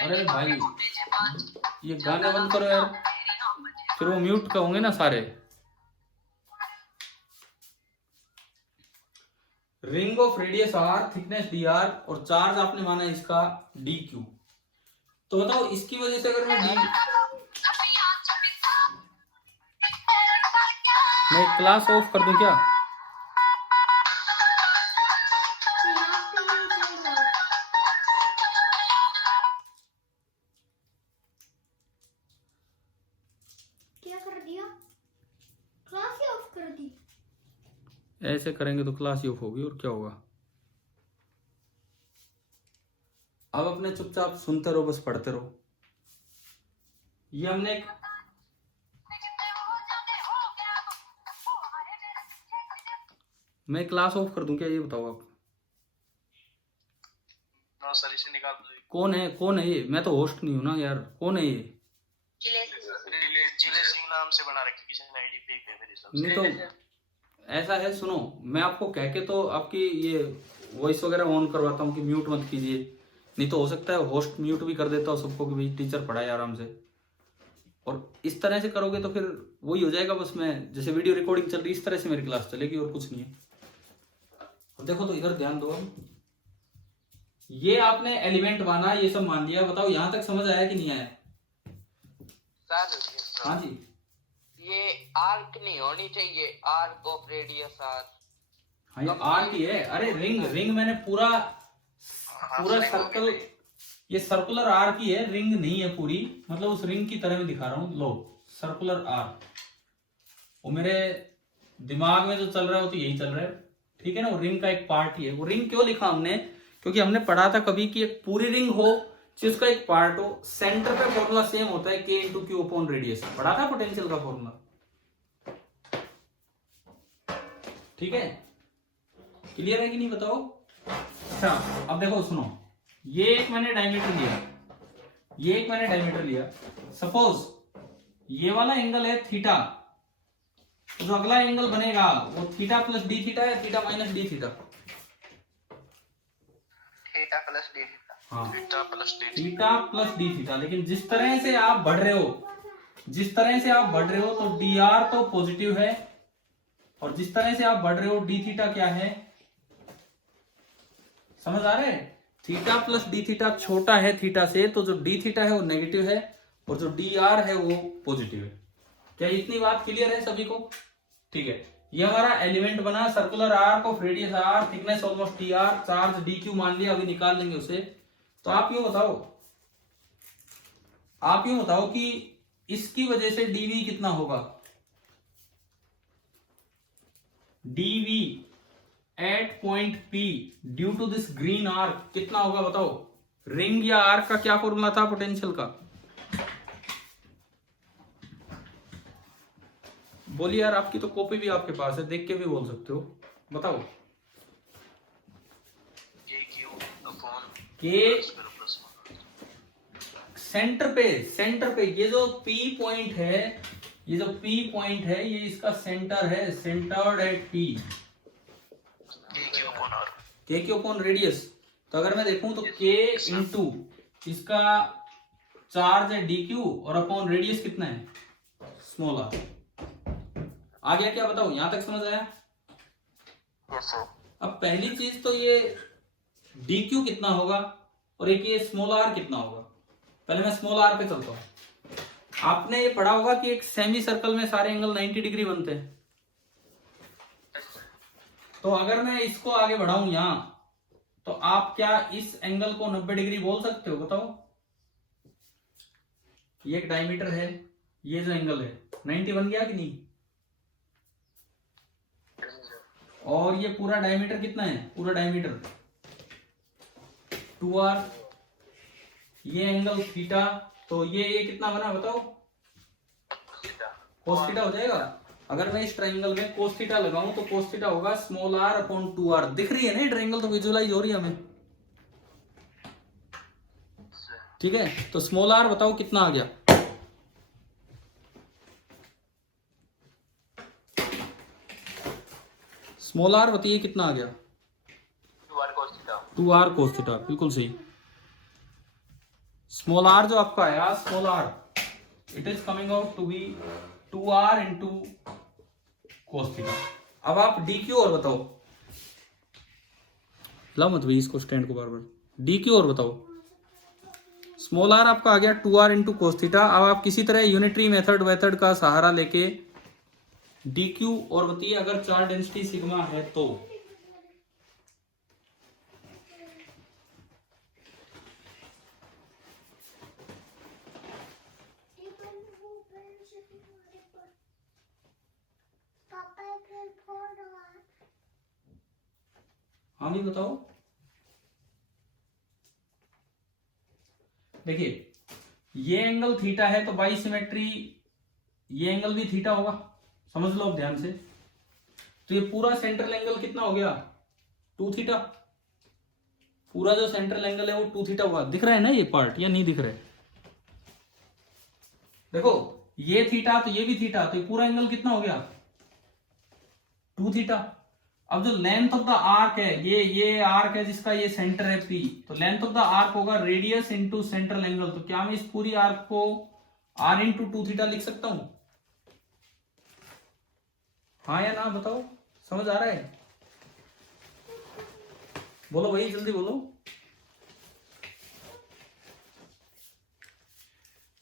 अरे भाई, ये गाने बंद करो यार, फिर वो म्यूट का होंगे ना सारे। Ring of radius are, thickness D R, और चार्ज आपने माना इसका डी क्यू। तो बताओ इसकी वजह से अगर मैं क्लास ऑफ कर दूं क्या? क्या कर दिया? क्लास ही ऑफ कर दी। ऐसे करेंगे तो क्लास ही ऑफ होगी, और क्या होगा। अब अपने चुपचाप सुनते रहो, बस पढ़ते रहो। ये हमने एक मैं क्लास ऑफ कर दूं क्या, ये बताओ आप। नो सर, इसे निकाल दो। कौन है ये? मैं तो होस्ट नहीं हूं ना यार, कौन है ये? जिले सिंह नाम से बना रखी किसी ने आईडी पे है मेरे हिसाब से। नहीं तो ऐसा है, सुनो, मैं आपको कह के तो आपकी ये वॉइस वगैरह ऑन करवाता हूँ कि म्यूट मत कीजिए, नहीं तो हो सकता है होस्ट म्यूट भी कर देता हो सबको कि भाई टीचर पढ़ाए आराम से। और इस तरह से करोगे तो फिर वही हो जाएगा, बस मैं जैसे वीडियो रिकॉर्डिंग चल रही इस तरह से मेरी क्लास चलेगी, और कुछ नहीं है। और देखो तो इधर ध्यान दो, ये आपने एलिमेंट माना, ये सब मान लिया, बताओ यहां तक समझ आया कि नहीं आया? सर हाँ जी, ये आर्क नहीं होनी चाहिए, आर्क ऑफ रेडियस आर। हाँ ये आर की है। अरे रिंग मैंने पूरा सर्कल, ये सर्कुलर आर की है, रिंग नहीं है पूरी, मतलब उस रिंग की तरह मैं दिखा रहा हूँ। लो सर्कुलर आर, वो मेरे दिमाग में जो चल रहा है वो तो यही चल रहा है, ठीक है ना। वो रिंग का एक पार्ट ही है। वो रिंग क्यों लिखा हमने? क्योंकि हमने पढ़ा था कभी कि एक पूरी रिंग हो जिसका एक पार्ट हो, सेंटर पे फॉर्मूला सेम होता है, के इंटू क्यू अपॉन रेडियस। पढ़ा था पोटेंशियल का फॉर्मूला, ठीक है। क्लियर है कि नहीं बताओ? अच्छा अब देखो सुनो, ये एक मैंने डायमीटर लिया, ये एक मैंने डायमीटर लिया। सपोज ये वाला एंगल है थीटा, तो जो अगला एंगल बनेगा वो थीटा प्लस डी थीटा है, theta minus D theta. Theta plus D theta. हाँ, theta plus D theta plus D theta. लेकिन जिस तरह से आप बढ़ रहे हो, जिस तरह से आप बढ़ रहे हो, तो डी आर तो पॉजिटिव है, और जिस तरह से आप बढ़ रहे हो डी थीटा क्या है, समझ आ रहे हैं? थीटा प्लस डी थीटा छोटा है थीटा से, तो जो डी थीटा है वो नेगेटिव है, और जो डी आर है वो पॉजिटिव है। क्या इतनी बात क्लियर है सभी को? ठीक है, ये हमारा एलिमेंट बना, circular arc of radius are, thickness almost T R, charge D Q मान लिया, अभी निकाल लेंगे उसे। तो आप यूं बताओ कि इसकी वजह से डीवी कितना होगा? DV at point P due to this green arc कितना होगा बताओ? रिंग या आर्क का क्या फॉर्मूला था पोटेंशियल का? बोलिए यार, आपकी तो कॉपी भी आपके पास है, देख के भी बोल सकते हो, बताओ। के सेंटर पे ये जो P पॉइंट है, ये जो P पॉइंट है, ये इसका सेंटर है, सेंटर्ड एट P, के क्यू अपॉन रेडियस। तो अगर मैं देखूं तो K इंटू इसका चार्ज है DQ, और अपॉन रेडियस कितना है? Small are. आ गया क्या बताओ? यहां तक समझ आया? अब पहली चीज तो ये DQ कितना होगा, और एक ये स्मॉल आर कितना होगा। पहले मैं स्मॉल आर पे चलता हूं। आपने ये पढ़ा होगा कि एक सेमी सर्कल में सारे एंगल 90 डिग्री बनते हैं। तो अगर मैं इसको आगे बढ़ाऊं यहां, तो आप क्या इस एंगल को 90 डिग्री बोल सकते हो? बताओ। ये एक डायमीटर है, ये जो एंगल है 90 बन गया कि नहीं? और ये पूरा डायमीटर कितना है? पूरा डायमीटर 2r, ये एंगल थीटा, तो ये कितना बना बताओ? cos थीटा हो जाएगा। अगर मैं इस ट्रायंगल में cos थीटा लगाऊं तो cos थीटा होगा स्मॉल r अपॉन 2r। दिख रही है ना ये ट्रायंगल, तो विजुअलाइज हो रही है हमें, ठीक है। तो स्मॉल r बताओ कितना आ गया? स्मॉल r बताइए कितना आ गया? 2r cos theta. 2r cos theta, बिल्कुल सही। स्मॉल r जो आपका आया, small r it is coming out to be 2r into cos theta. अब आप dq और बताओ, ला मत भाई इसको स्टैंड को बार बार। dq और बताओ। स्मॉल r आपका आ गया 2r इंटू cos थीटा। अब आप किसी तरह यूनिटरी मेथड का सहारा लेके dq और बताइए, अगर चार्ज डेंसिटी सिग्मा है तो हाँ भी बताओ। देखिए ये एंगल थीटा है तो बाई सिमेट्री ये एंगल भी थीटा होगा, समझ लो अब ध्यान से। तो ये पूरा सेंट्रल एंगल कितना हो गया? 2 थीटा। पूरा जो सेंट्रल एंगल है वो 2 थीटा हुआ। दिख रहा है ना ये पार्ट, या नहीं दिख रहा है? देखो ये थीटा तो ये भी थीटा, तो ये पूरा एंगल कितना हो गया? 2 थीटा। अब जो लेंथ ऑफ द आर्क है, ये आर्क है जिसका ये सेंटर है P, तो लेंथ ऑफ द आर्क होगा रेडियस इनटू सेंट्रल एंगल। तो क्या मैं इस पूरी आर्क को r इंटू 2 थीटा लिख सकता हूं? हाँ या ना बताओ, समझ आ रहा है? बोलो भाई जल्दी बोलो।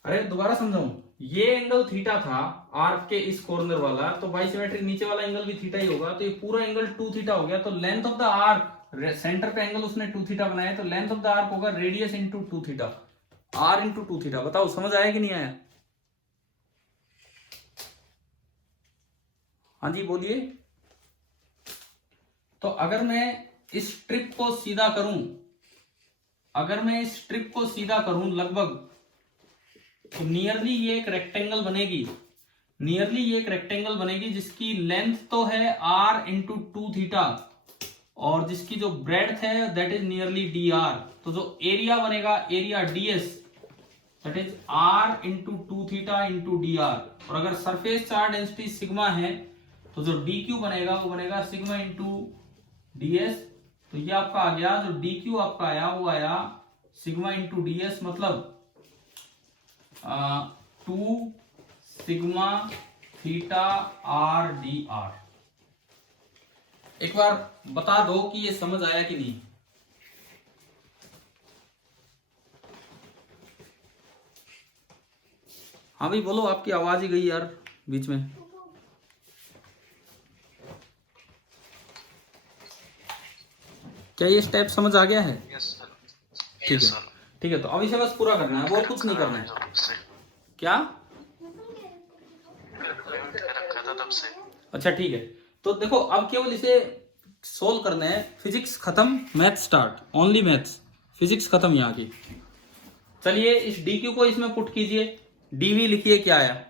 अरे दोबारा समझाऊं, ये एंगल थीटा था आर्क के इस कॉर्नर वाला, तो बाइसिमेट्रिक नीचे वाला एंगल भी थीटा ही होगा, तो ये पूरा एंगल 2 थीटा हो गया। तो length of the arc, centre पे एंगल उसने 2 थीटा बनाया, तो लेंथ ऑफ द आर्क होगा radius into 2 theta, r into 2 theta. बताओ समझ आया कि नहीं आया? हाँ जी बोलिए। तो अगर मैं इस स्ट्रिप को सीधा करूं, अगर मैं इस स्ट्रिप को सीधा करूं लगभग, तो नियरली ये एक रेक्टेंगल बनेगी, नियरली ये एक रेक्टेंगल बनेगी जिसकी लेंथ तो है r इंटू 2 थीटा, और जिसकी जो ब्रेड्थ है दैट इज नियरली dr। तो जो एरिया बनेगा, area ds, that is r into 2 theta into dr। और अगर सरफेस चार्ज डेंसिटी सिग्मा है तो जो dq बनेगा वो बनेगा सिग्मा इंटू ds। तो ये आपका आ गया, जो dq आपका आया वो आया सिग्मा इंटू ds, मतलब 2 सिग्मा थीटा r dr। एक बार बता दो कि ये समझ आया कि नहीं? हाँ भाई बोलो, आपकी आवाज ही गई यार बीच में। क्या ये स्टेप समझ आ गया है? Yes sir. ठीक है, ठीक है। तो अब इसे बस पूरा करना है, और कुछ नहीं करना है। क्या रखा था तब से। अच्छा ठीक है। तो देखो अब केवल इसे सोल्व करना है। फिजिक्स खत्म, math start, only maths. Physics खत्म यहाँ की। चलिए इस dq को इसमें पुट कीजिए, dv लिखिए क्या आया।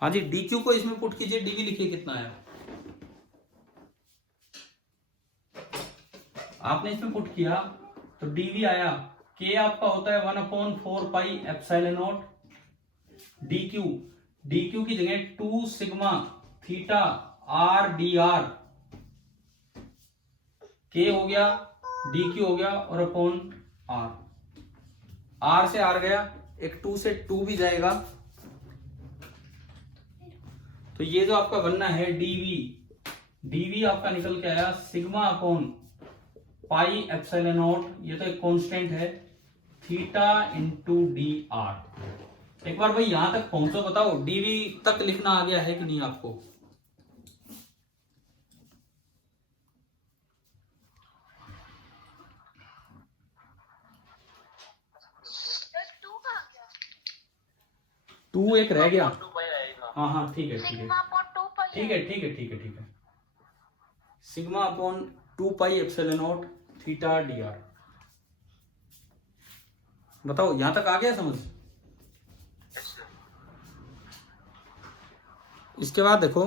हाँ जी, dq को इसमें पुट कीजिए, dv लिखिए कितना आया। आपने इसमें पुट किया तो dv आया, k आपका होता है 1/4 पाई एप्सिलॉन नॉट dq। dq की जगह 2 sigma theta r dr, k हो गया, dq हो गया, और अपॉन r। r से r गया, एक 2 से 2 भी जाएगा, तो ये जो आपका बनना है dv आपका निकल के आया sigma upon pi epsilon not, ये तो एक कांस्टेंट है, थीटा इंटू डी आर। एक बार भाई यहां तक पहुंचो, बताओ dv तक लिखना आ गया है कि नहीं आपको? टू एक रह गया। 2 पाई आएगा। हाँ हाँ ठीक है ठीक है सिग्मा अपॉन 2 पाई ठीक है ठीक है ठीक है ठीक है। Sigma upon 2 pi epsilon not theta D are. बताओ यहां तक आ गया समझ? Yes, sir. इसके बाद देखो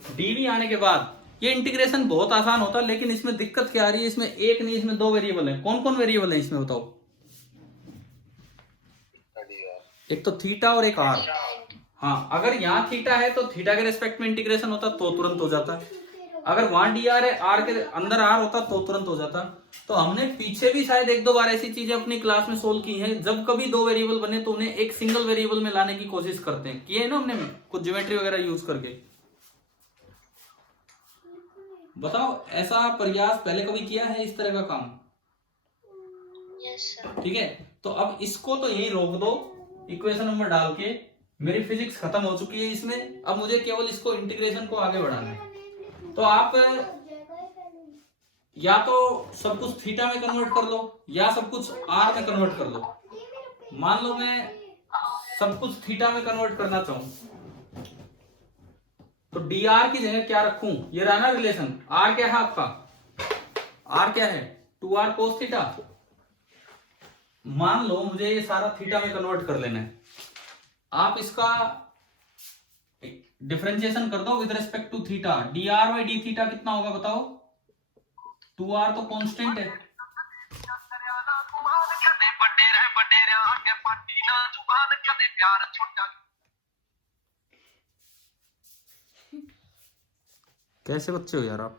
डीवी आने के बाद ये इंटीग्रेशन बहुत आसान होता है, लेकिन इसमें दिक्कत क्या आ रही है? इसमें एक नहीं, इसमें दो वेरिएबल है। कौन कौन वेरिएबल है इसमें बताओ? एक तो थीटा और एक आर। हाँ, अगर यहाँ थीटा है तो थीटा के रेस्पेक्ट में इंटीग्रेशन होता तो तुरंत हो जाता। अगर वहां डी आर है, आर के अंदर आर होता तो तुरंत हो जाता। तो हमने पीछे भी शायद एक दो बार ऐसी चीजें अपनी क्लास में सोल्व की हैं, जब कभी दो वेरिएबल बने तो उन्हें एक सिंगल वेरिएबल में लाने की कोशिश करते हैं। किए ना हमने कुछ ज्योमेट्री वगैरह यूज करके। बताओ ऐसा प्रयास पहले कभी किया है इस तरह का काम? Yes sir. ठीक है, तो अब इसको तो यही रोक दो इक्वेशन नंबर डाल के। मेरी फिजिक्स खत्म हो चुकी है इसमें, अब मुझे केवल इसको इंटीग्रेशन को आगे बढ़ाना है। तो आप या तो सब कुछ थीटा में कन्वर्ट कर लो या सब कुछ आर में कन्वर्ट कर लो। मान लो मैं सब कुछ थीटा में कन्वर्ट करना चाहूं तो डी आर की जगह क्या रखूं? ये रहा ना रिलेशन। आर क्या है आपका? आर क्या है? 2r cos theta. मान लो मुझे ये सारा थीटा में कन्वर्ट कर लेना है। आप इसका डिफरेंशिएशन कर दो with respect to theta. D R by D theta कितना होगा बताओ? 2r तो कांस्टेंट है। कैसे बच्चे हो यार आप?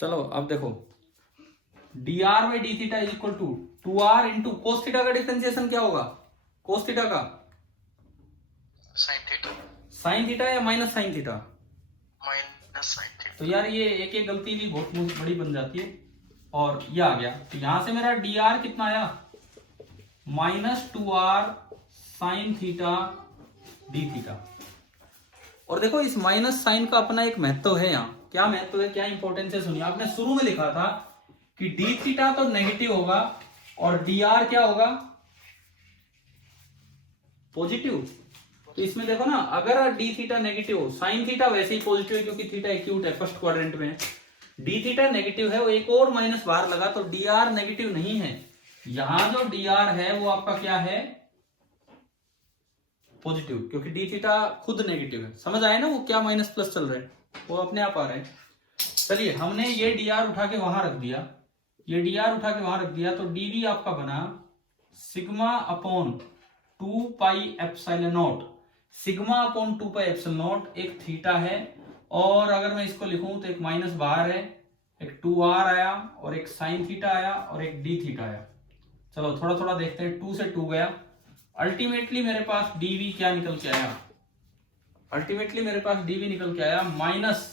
चलो अब देखो, D R by D theta is equal to 2r into cos theta का डिफरेंशिएशन क्या होगा? कोस थीटा का Sin theta. साइन थीटा या minus sine theta? Minus sin theta. तो यार ये एक एक गलती भी बहुत बड़ी बन जाती है। और ये आ गया, तो यहां से मेरा डी आर कितना आया? -2r sine theta D theta. और देखो इस माइनस साइन का अपना एक महत्व है। यहाँ क्या महत्व है, क्या इंपॉर्टेंस है सुनिए। आपने शुरू में लिखा था कि डी थीटा तो नेगेटिव होगा और डी आर क्या होगा? पॉजिटिव। तो इसमें देखो ना, अगर डी थीटा नेगेटिव हो, साइन थीटा वैसे ही पॉजिटिव है क्योंकि थीटा एक्यूट है, फर्स्ट क्वाड्रेंट में। डी थीटा नेगेटिव है, वो एक और माइनस बाहर लगा तो डी आर नेगेटिव नहीं है। यहां जो डी आर है वो आपका क्या है? पॉजिटिव, क्योंकि डी थीटा खुद नेगेटिव है। समझ आए ना वो क्या माइनस प्लस चल रहे हैं, वो अपने आप आ रहे हैं। चलिए हमने ये डी आर उठा के वहां रख दिया, ये डी आर उठा के वहां रख दिया, तो डी वी आपका बना sigma upon 2 pi epsilon not. Sigma upon 2 pi epsilon not एक थीटा है, और अगर मैं इसको लिखूं तो एक माइनस बाहर है, एक 2r आया और एक साइन थीटा आया और एक डी थीटा आया। चलो थोड़ा थोड़ा देखते हैं। 2 से 2 गया, अल्टीमेटली मेरे पास डीवी क्या निकल के आया? अल्टीमेटली मेरे पास डीवी निकल के आया minus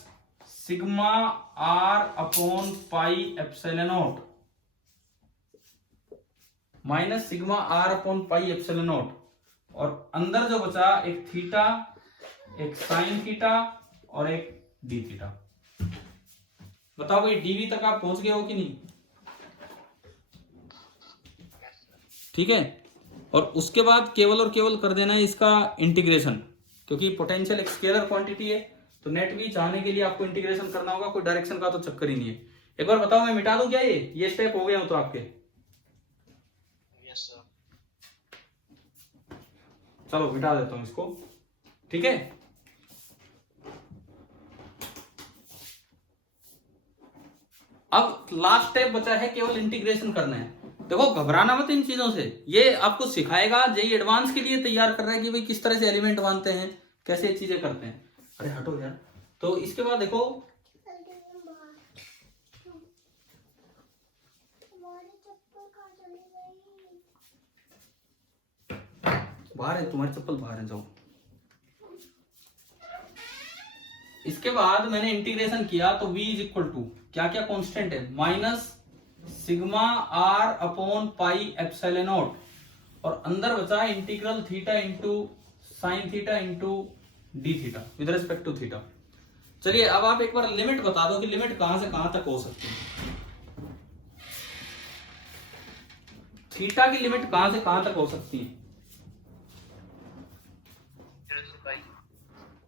sigma are upon pi epsilon naught, minus sigma are upon pi epsilon naught, और अंदर जो बचा एक थीटा, एक साइन थीटा और एक डी थीटा। बताओ भाई डीवी तक आप पहुंच गए हो कि नहीं? ठीक है, और उसके बाद केवल और केवल कर देना है इसका इंटीग्रेशन, क्योंकि पोटेंशियल एक स्केलर क्वांटिटी है, तो नेट भी चाहने के लिए आपको इंटीग्रेशन करना होगा। कोई डायरेक्शन का तो चक्कर ही नहीं है। एक बार बताओ मैं मिटा दूं क्या? ये स्टेप हो गए हो तो आपके? Yes, sir. चलो मिटा देता हूं इसको। ठीक है, अब लास्ट स्टेप बचा है, केवल इंटीग्रेशन करना है। देखो घबराना मत इन चीजों से, ये आपको सिखाएगा। जेई एडवांस के लिए तैयार कर रहा है कि भाई किस तरह से एलिमेंट बांधते हैं, कैसे चीजें करते हैं। अरे हटो यार। तो इसके बाद देखो, बाहर है तुम्हारी चप्पल, बाहर है, जाओ। इसके बाद मैंने इंटीग्रेशन किया तो v इज इक्वल टू क्या क्या कांस्टेंट है? Minus sigma are upon pi epsilon naught, और अंदर बचा integral theta into sine theta into D theta with respect to theta. चलिए अब आप एक बार लिमिट बता दो कि लिमिट कहां से कहां तक हो सकती है। थीटा की लिमिट कहां से कहां तक हो सकती है?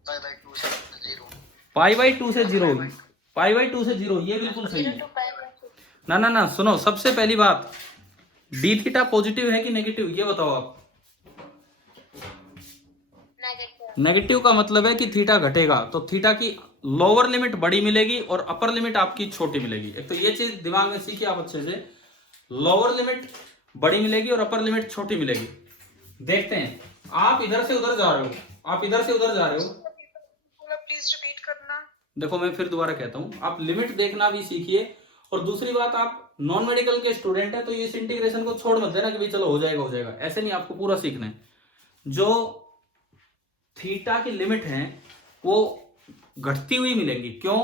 पाई बाई टू से 0 पाई बाई 2 से 0 होगी। पाई बाई 2 से 0, ये बिल्कुल सही है। ना ना ना, सुनो, सबसे पहली बात, डी थीटा पॉजिटिव है कि नेगेटिव, ये बताओ आप। नेगेटिव का मतलब है कि थीटा घटेगा, तो थीटा की लोअर लिमिट बड़ी मिलेगी और अपर लिमिट आपकी छोटी मिलेगी। एक तो ये चीज दिमाग में सीखिए आप अच्छे से, लोअर लिमिट बड़ी मिलेगी और अपर लिमिट छोटी मिलेगी। देखते हैं, आप इधर से उधर जा रहे हो, आप इधर से उधर जा रहे हो। प्लीज रिपीट करना। देखो मैं फिर दोबारा कहता हूं, आप लिमिट देखना भी सीखिए। और दूसरी बात, आप नॉन मेडिकल के स्टूडेंट है तो इस इंटीग्रेशन को छोड़ मत देना कि भाई चलो हो जाएगा हो जाएगा, ऐसे नहीं, आपको पूरा सीखना है। जो थीटा की लिमिट है वो घटती हुई मिलेंगी। क्यों?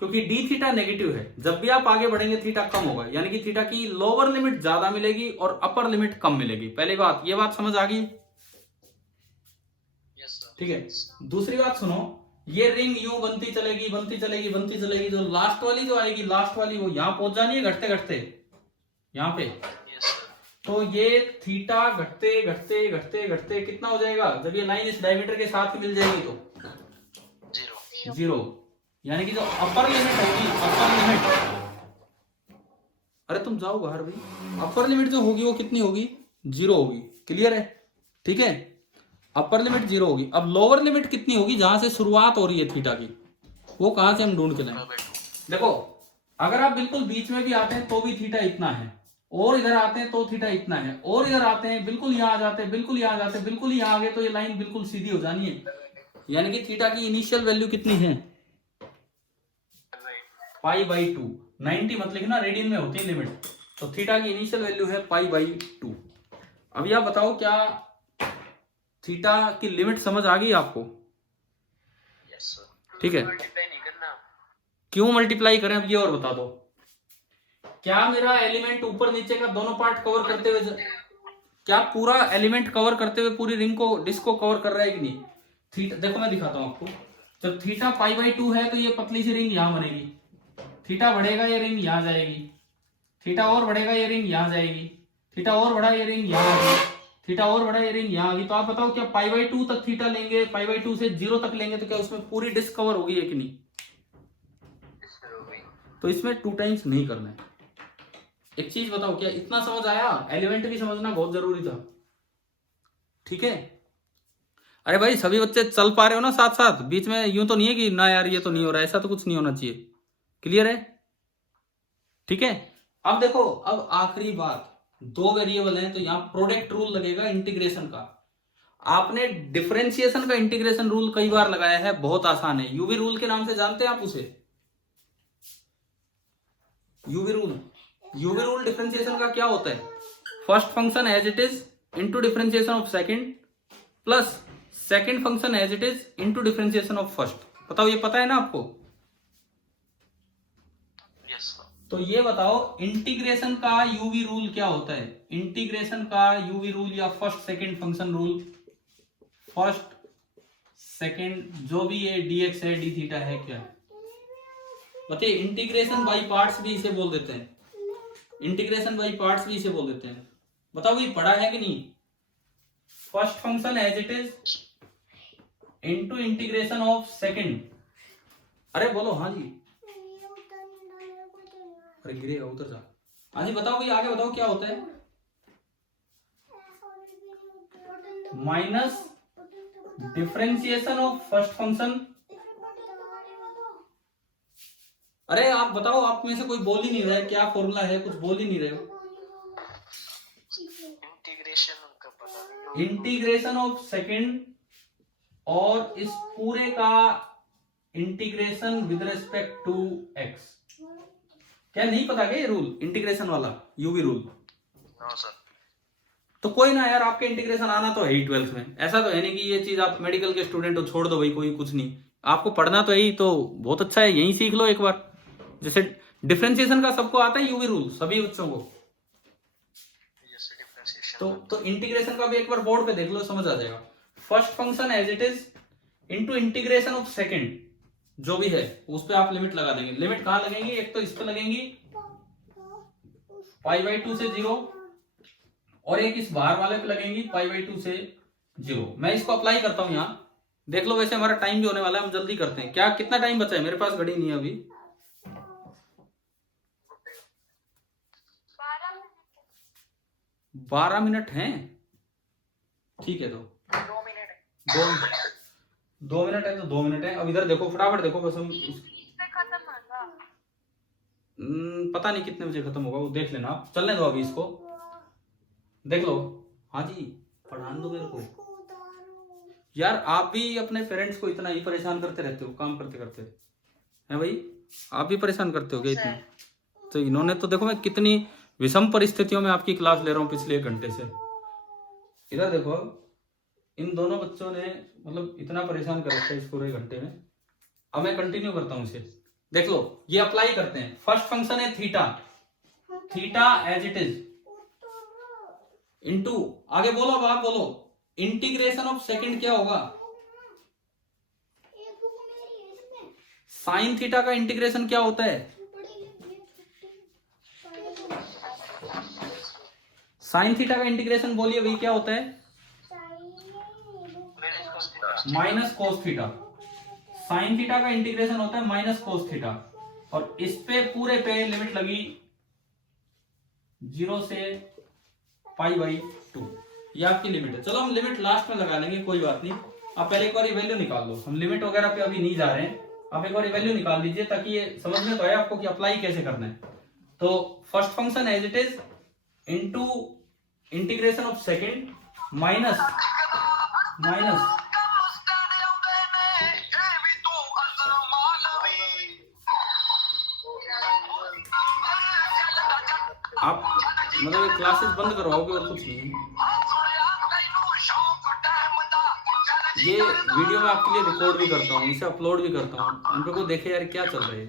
क्योंकि डी थीटा नेगेटिव है, जब भी आप आगे बढ़ेंगे थीटा कम होगा, यानी कि थीटा की लोअर लिमिट ज्यादा मिलेगी और अपर लिमिट कम मिलेगी। पहली बात, ये बात समझ आ गई? Yes sir. ठीक है। दूसरी बात सुनो, ये रिंग यूं बनती चलेगी बनती चलेगी बनती चलेगी, जो लास्ट वाली जो आएगी, लास्ट वाली वो यहां पहुंच जानी है घटते घटते यहां पे। Yes sir. तो ये थीटा घटते घटते घटते घटते कितना हो जाएगा? जब ये लाइन इस डायमीटर के साथ ही मिल जाएगी तो 0, यानी कि जो अपर लिमिट होगी, अपर लिमिट, अरे तुम जाओ बाहर भाई, अपर लिमिट जो होगी वो कितनी होगी? 0 होगी। क्लियर है? ठीक है, अपर लिमिट 0 होगी। अब लोअर लिमिट कितनी होगी? जहां से शुरुआत हो रही है थीटा की, वो कहां से हम ढूंढ के लाएं? देखो, अगर आप बिल्कुल बीच में भी आते हैं तो भी थीटा इतना है, और इधर आते हैं तो थीटा इतना है, और इधर आते हैं बिल्कुल यहां आ जाते हैं, बिल्कुल यहां आ जाते हैं, बिल्कुल यहां आ गए, तो ये लाइन बिल्कुल सीधी हो जानी है। यानी कि थीटा की इनिशियल वैल्यू कितनी है? Pi by 2। 90 मत लिखना, रेडियन में होती है लिमिट। तो थीटा की इनिशियल वैल्यू है पाई बाई 2। अब यह बताओ, क्या थीटा की लिमिट समझ आ गई आपको? Yes sir. ठीक है, मल्टीप्लाई नहीं करना। क्यों मल्टीप्लाई करें अब ये और बता दो। क्या मेरा एलिमेंट ऊपर नीचे का दोनों पार्ट कवर करते हुए, क्या पूरा एलिमेंट कवर करते हुए पूरी रिंग को, डिस्क को कवर कर रहा है कि नहीं? थीटा, देखो मैं दिखाता हूं आपको। जब थीटा पाई बाई 2 है तो ये पतली सी रिंग यहां बनेगी, थीटा बढ़ेगा ये रिंग यहां जाएगी, थीटा और बढ़ेगा ये रिंग यहां जाएगी, थीटा और बढ़ा ये रिंग यहां आ गई, थीटा और बढ़ा ये रिंग यहां आ गई। तो आप बताओ, क्या पाई बाई 2 तक थीटा लेंगे, पाई बाई 2 से 0 तक लेंगे तो क्या उसमें पूरी डिस्क कवर होगी है कि नहीं? तो इसमें 2 टाइम्स नहीं करना है। एक चीज बताओ, क्या इतना समझ आया? एलिमेंट भी समझना बहुत जरूरी था। ठीक है, अरे भाई सभी बच्चे चल पा रहे हो ना साथ साथ? बीच में यूं तो नहीं है कि ना यार ये तो नहीं हो रहा, ऐसा तो कुछ नहीं होना चाहिए। क्लियर है? ठीक है। अब देखो, अब आखिरी बात, 2 वेरिएबल हैं तो यहां प्रोडक्ट रूल लगेगा इंटीग्रेशन का। आपने डिफरेंशिएशन का इंटीग्रेशन रूल कई बार लगाया है, बहुत आसान है। यूवी रूल के नाम से जानते हैं आप उसे? UV rule, UV rule differentiation का क्या होता है? First function as it is into differentiation of second plus second function as it is into differentiation of first. बताओ, ये पता है ना आपको? Yes sir. तो ये बताओ, इंटीग्रेशन का यूवी रूल क्या होता है? इंटीग्रेशन का यूवी रूल या first second function rule, first second जो भी ये dx है डी थीटा है, क्या बताइए? इंटीग्रेशन बाई पार्ट्स भी इसे बोल देते हैं, इंटीग्रेशन बाई पार्ट्स भी इसे बोल देते हैं। बताओ, ये पढ़ा है कि नहीं? First function as it is into integration of second. अरे बोलो हाँ जी, अरे गिरे उधर जा। हाँ जी बताओ भाई, आगे बताओ क्या होता है? Minus differentiation of first function. अरे आप बताओ, आप में से कोई बोल ही नहीं रहा है, क्या फॉर्मूला है? कुछ बोल ही नहीं रहे हो। इंटीग्रेशन का पता नहीं। इंटीग्रेशन ऑफ सेकंड और इस पूरे का integration with respect to X. क्या नहीं पता क्या ये रूल, इंटीग्रेशन वाला यूवी रूल? No sir. तो कोई ना यार, आपके इंटीग्रेशन आना तो है ही 12th में। ऐसा तो है नहीं कि ये चीज आप मेडिकल के स्टूडेंट हो, छोड़ दो भाई, कोई कुछ नहीं। आपको पढ़ना तो है ही, तो बहुत अच्छा है, यही सीख लो एक बार। जैसे डिफरेंशिएशन का सबको आता है यूवी रूल, सभी बच्चों को। Yes sir, differentiation. तो इंटीग्रेशन का भी एक बार बोर्ड पे देख लो, समझ आ जाएगा। First function as it is into integration of second जो भी है, उस पे आप लिमिट लगा देंगे। लिमिट कहां लगेंगी? एक तो इस पे लगेंगी पाई बाई 2 से 0, और एक इस बाहर वाले पे लगेंगी π/2 से 0। मैं इसको अप्लाई करता हूं यहाँ, देख लो। वैसे हमारा टाइम भी होने वाला है, हम जल्दी करते हैं। क्या कितना टाइम बचा है? मेरे पास घड़ी नहीं है अभी। 12 मिनट हैं, ठीक है। तो 2 मिनट दो मिनट है तो 2 मिनट है। अब इधर देखो, फटाफट देखो, बस हम खत्म होगा। पता नहीं कितने बजे खत्म होगा, वो देख लेना आप। चलने दो अभी इसको, देख लो। हाँ जी, पढ़ाने दो मेरे को यार। आप भी अपने पेरेंट्स को इतना ही परेशान करते रहते हो काम करते करते, है भाई? आप भी परेशान करते हो क्या इतना? तो इन्होंने तो देखो, मैं कितनी विषम परिस्थितियों में आपकी क्लास ले रहा हूँ पिछले 1 घंटे से। इधर देखो, इन दोनों बच्चों ने मतलब इतना परेशान कर रखा है इस पूरे घंटे में। अब मैं कंटिन्यू करता हूँ इसे, देख लो। ये अप्लाई करते हैं। फर्स्ट फंक्शन है theta, theta as it is into, आगे बोलो, अब आप बोलो, इंटीग्रेशन ऑफ सेकंड क्या होगा? साइन थीटा का इंटीग्रेशन क्या होता है? साइन थीटा का इंटीग्रेशन बोलिए भाई, क्या होता है? Minus cos theta. Sine theta का इंटीग्रेशन होता है माइनस कोस थीटा, और इस पे पूरे पे लिमिट लगी 0 से π/2। ये आपकी लिमिट है। चलो हम लिमिट लास्ट में लगा लेंगे, कोई बात नहीं। आप पहले एक बार वैल्यू निकाल लो। हम लिमिट वगैरह पे अभी नहीं जा रहे हैं, आप एक बार वैल्यू निकाल लीजिए ताकि ये समझ में तो आए आपको कि अप्लाई कैसे करना है। तो first function as it is into integration of second minus आप मतलब क्लासेस बंद करवाओगे और कुछ नहीं। ये वीडियो मैं आपके लिए रिकॉर्ड भी करता हूँ, इसे अपलोड भी करता हूँ। उन लोगों को देखे यार क्या चल रहा है।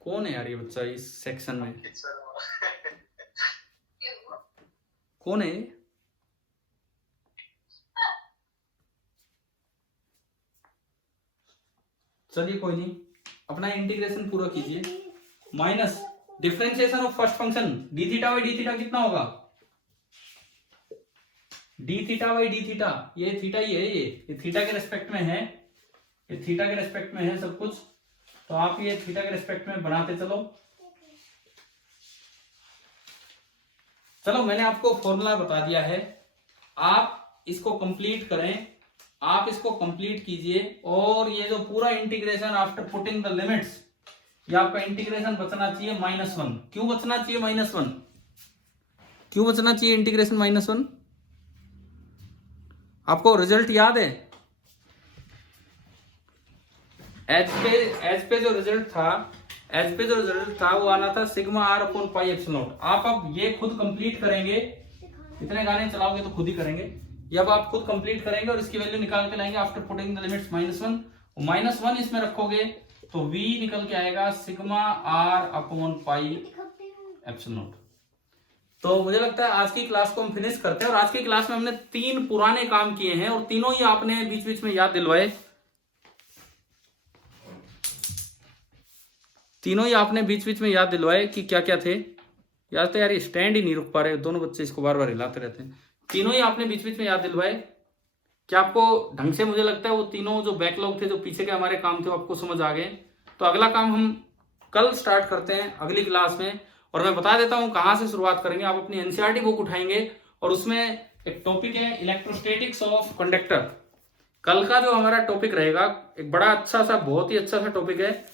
कौन है यार ये बच्चा इस सेक्शन में? कौन है? चलिए कोई नहीं, अपना इंटीग्रेशन पूरा कीजिए। Minus differentiation of first function D theta by D theta कितना होगा? D theta by D theta, ये थीटा ही है, ये थीटा के रेस्पेक्ट में है, ये थीटा के रेस्पेक्ट में है सब कुछ। तो आप ये थीटा के रेस्पेक्ट में बनाते चलो। चलो मैंने आपको फॉर्मूला बता दिया है, आप इसको कंप्लीट करें, आप इसको कंप्लीट कीजिए। और ये जो पूरा integration after putting the limits, ये आपका इंटीग्रेशन बचना चाहिए -1। क्यों बचना चाहिए -1? क्यों बचना चाहिए इंटीग्रेशन -1? आपको रिजल्ट याद है? एज पे जो रिजल्ट था वो आना था sigma r upon pi epsilon not. आप अब ये खुद कंप्लीट करेंगे, इतने गाने चलाओगे तो खुद ही करेंगे। ये अब आप खुद कंप्लीट करेंगे और इसकी वैल्यू निकाल के लाएंगे आफ्टर पुटिंग द लिमिट्स -1। -1 इसमें रखोगे तो v निकल के आएगा sigma r upon pi epsilon not. तो मुझे लगता है आज की क्लास को हम फिनिश करते हैं। और आज की क्लास में हमने 3 पुराने काम किए हैं और तीनों ही आपने बीच बीच में याद दिलवाए। तीनों ही आपने बीच बीच में याद दिलवाए कि क्या क्या थे। याद तो यार ये स्टैंड ही नहीं रुक पा रहे, दोनों बच्चे इसको बार बार हिलाते रहते हैं। तीनों ही आपने बीच बीच में याद दिलवाए। क्या आपको ढंग से, मुझे लगता है वो तीनों जो बैकलॉग थे, जो पीछे के हमारे काम थे, वो आपको समझ आ गए। तो अगला काम हम कल स्टार्ट करते हैं अगली क्लास में। और मैं बता देता हूं कहां से शुरुआत करेंगे। आप अपनी एनसीईआरटी बुक उठाएंगे और उसमें एक टॉपिक है इलेक्ट्रोस्टैटिक्स ऑफ कंडक्टर। कल का जो हमारा टॉपिक रहेगा एक बड़ा अच्छा सा, बहुत ही अच्छा सा टॉपिक है।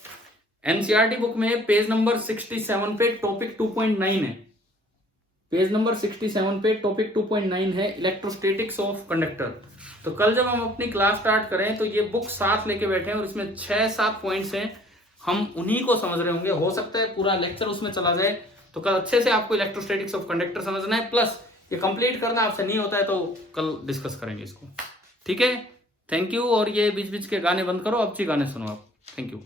एनसीईआरटी बुक में पेज नंबर 67 पे टॉपिक 2.9 है। पेज नंबर 67 पे टॉपिक 2.9 है, इलेक्ट्रोस्टैटिक्स ऑफ कंडक्टर। तो कल जब हम अपनी क्लास स्टार्ट करें तो ये बुक साथ लेके बैठे हैं और इसमें 6-7 पॉइंट्स हैं, हम उन्हीं को समझ रहे होंगे। हो सकता है पूरा लेक्चर उसमें चला जाए। तो कल अच्छे से आपको इलेक्ट्रोस्टैटिक्स ऑफ कंडक्टर समझना है, प्लस ये कंप्लीट करना आपसे नहीं होता है तो कल डिस्कस करेंगे इसको। ठीक है, थैंक यू। और ये बीच बीच के गाने बंद करो, अब गाने सुनो आप। Thank you.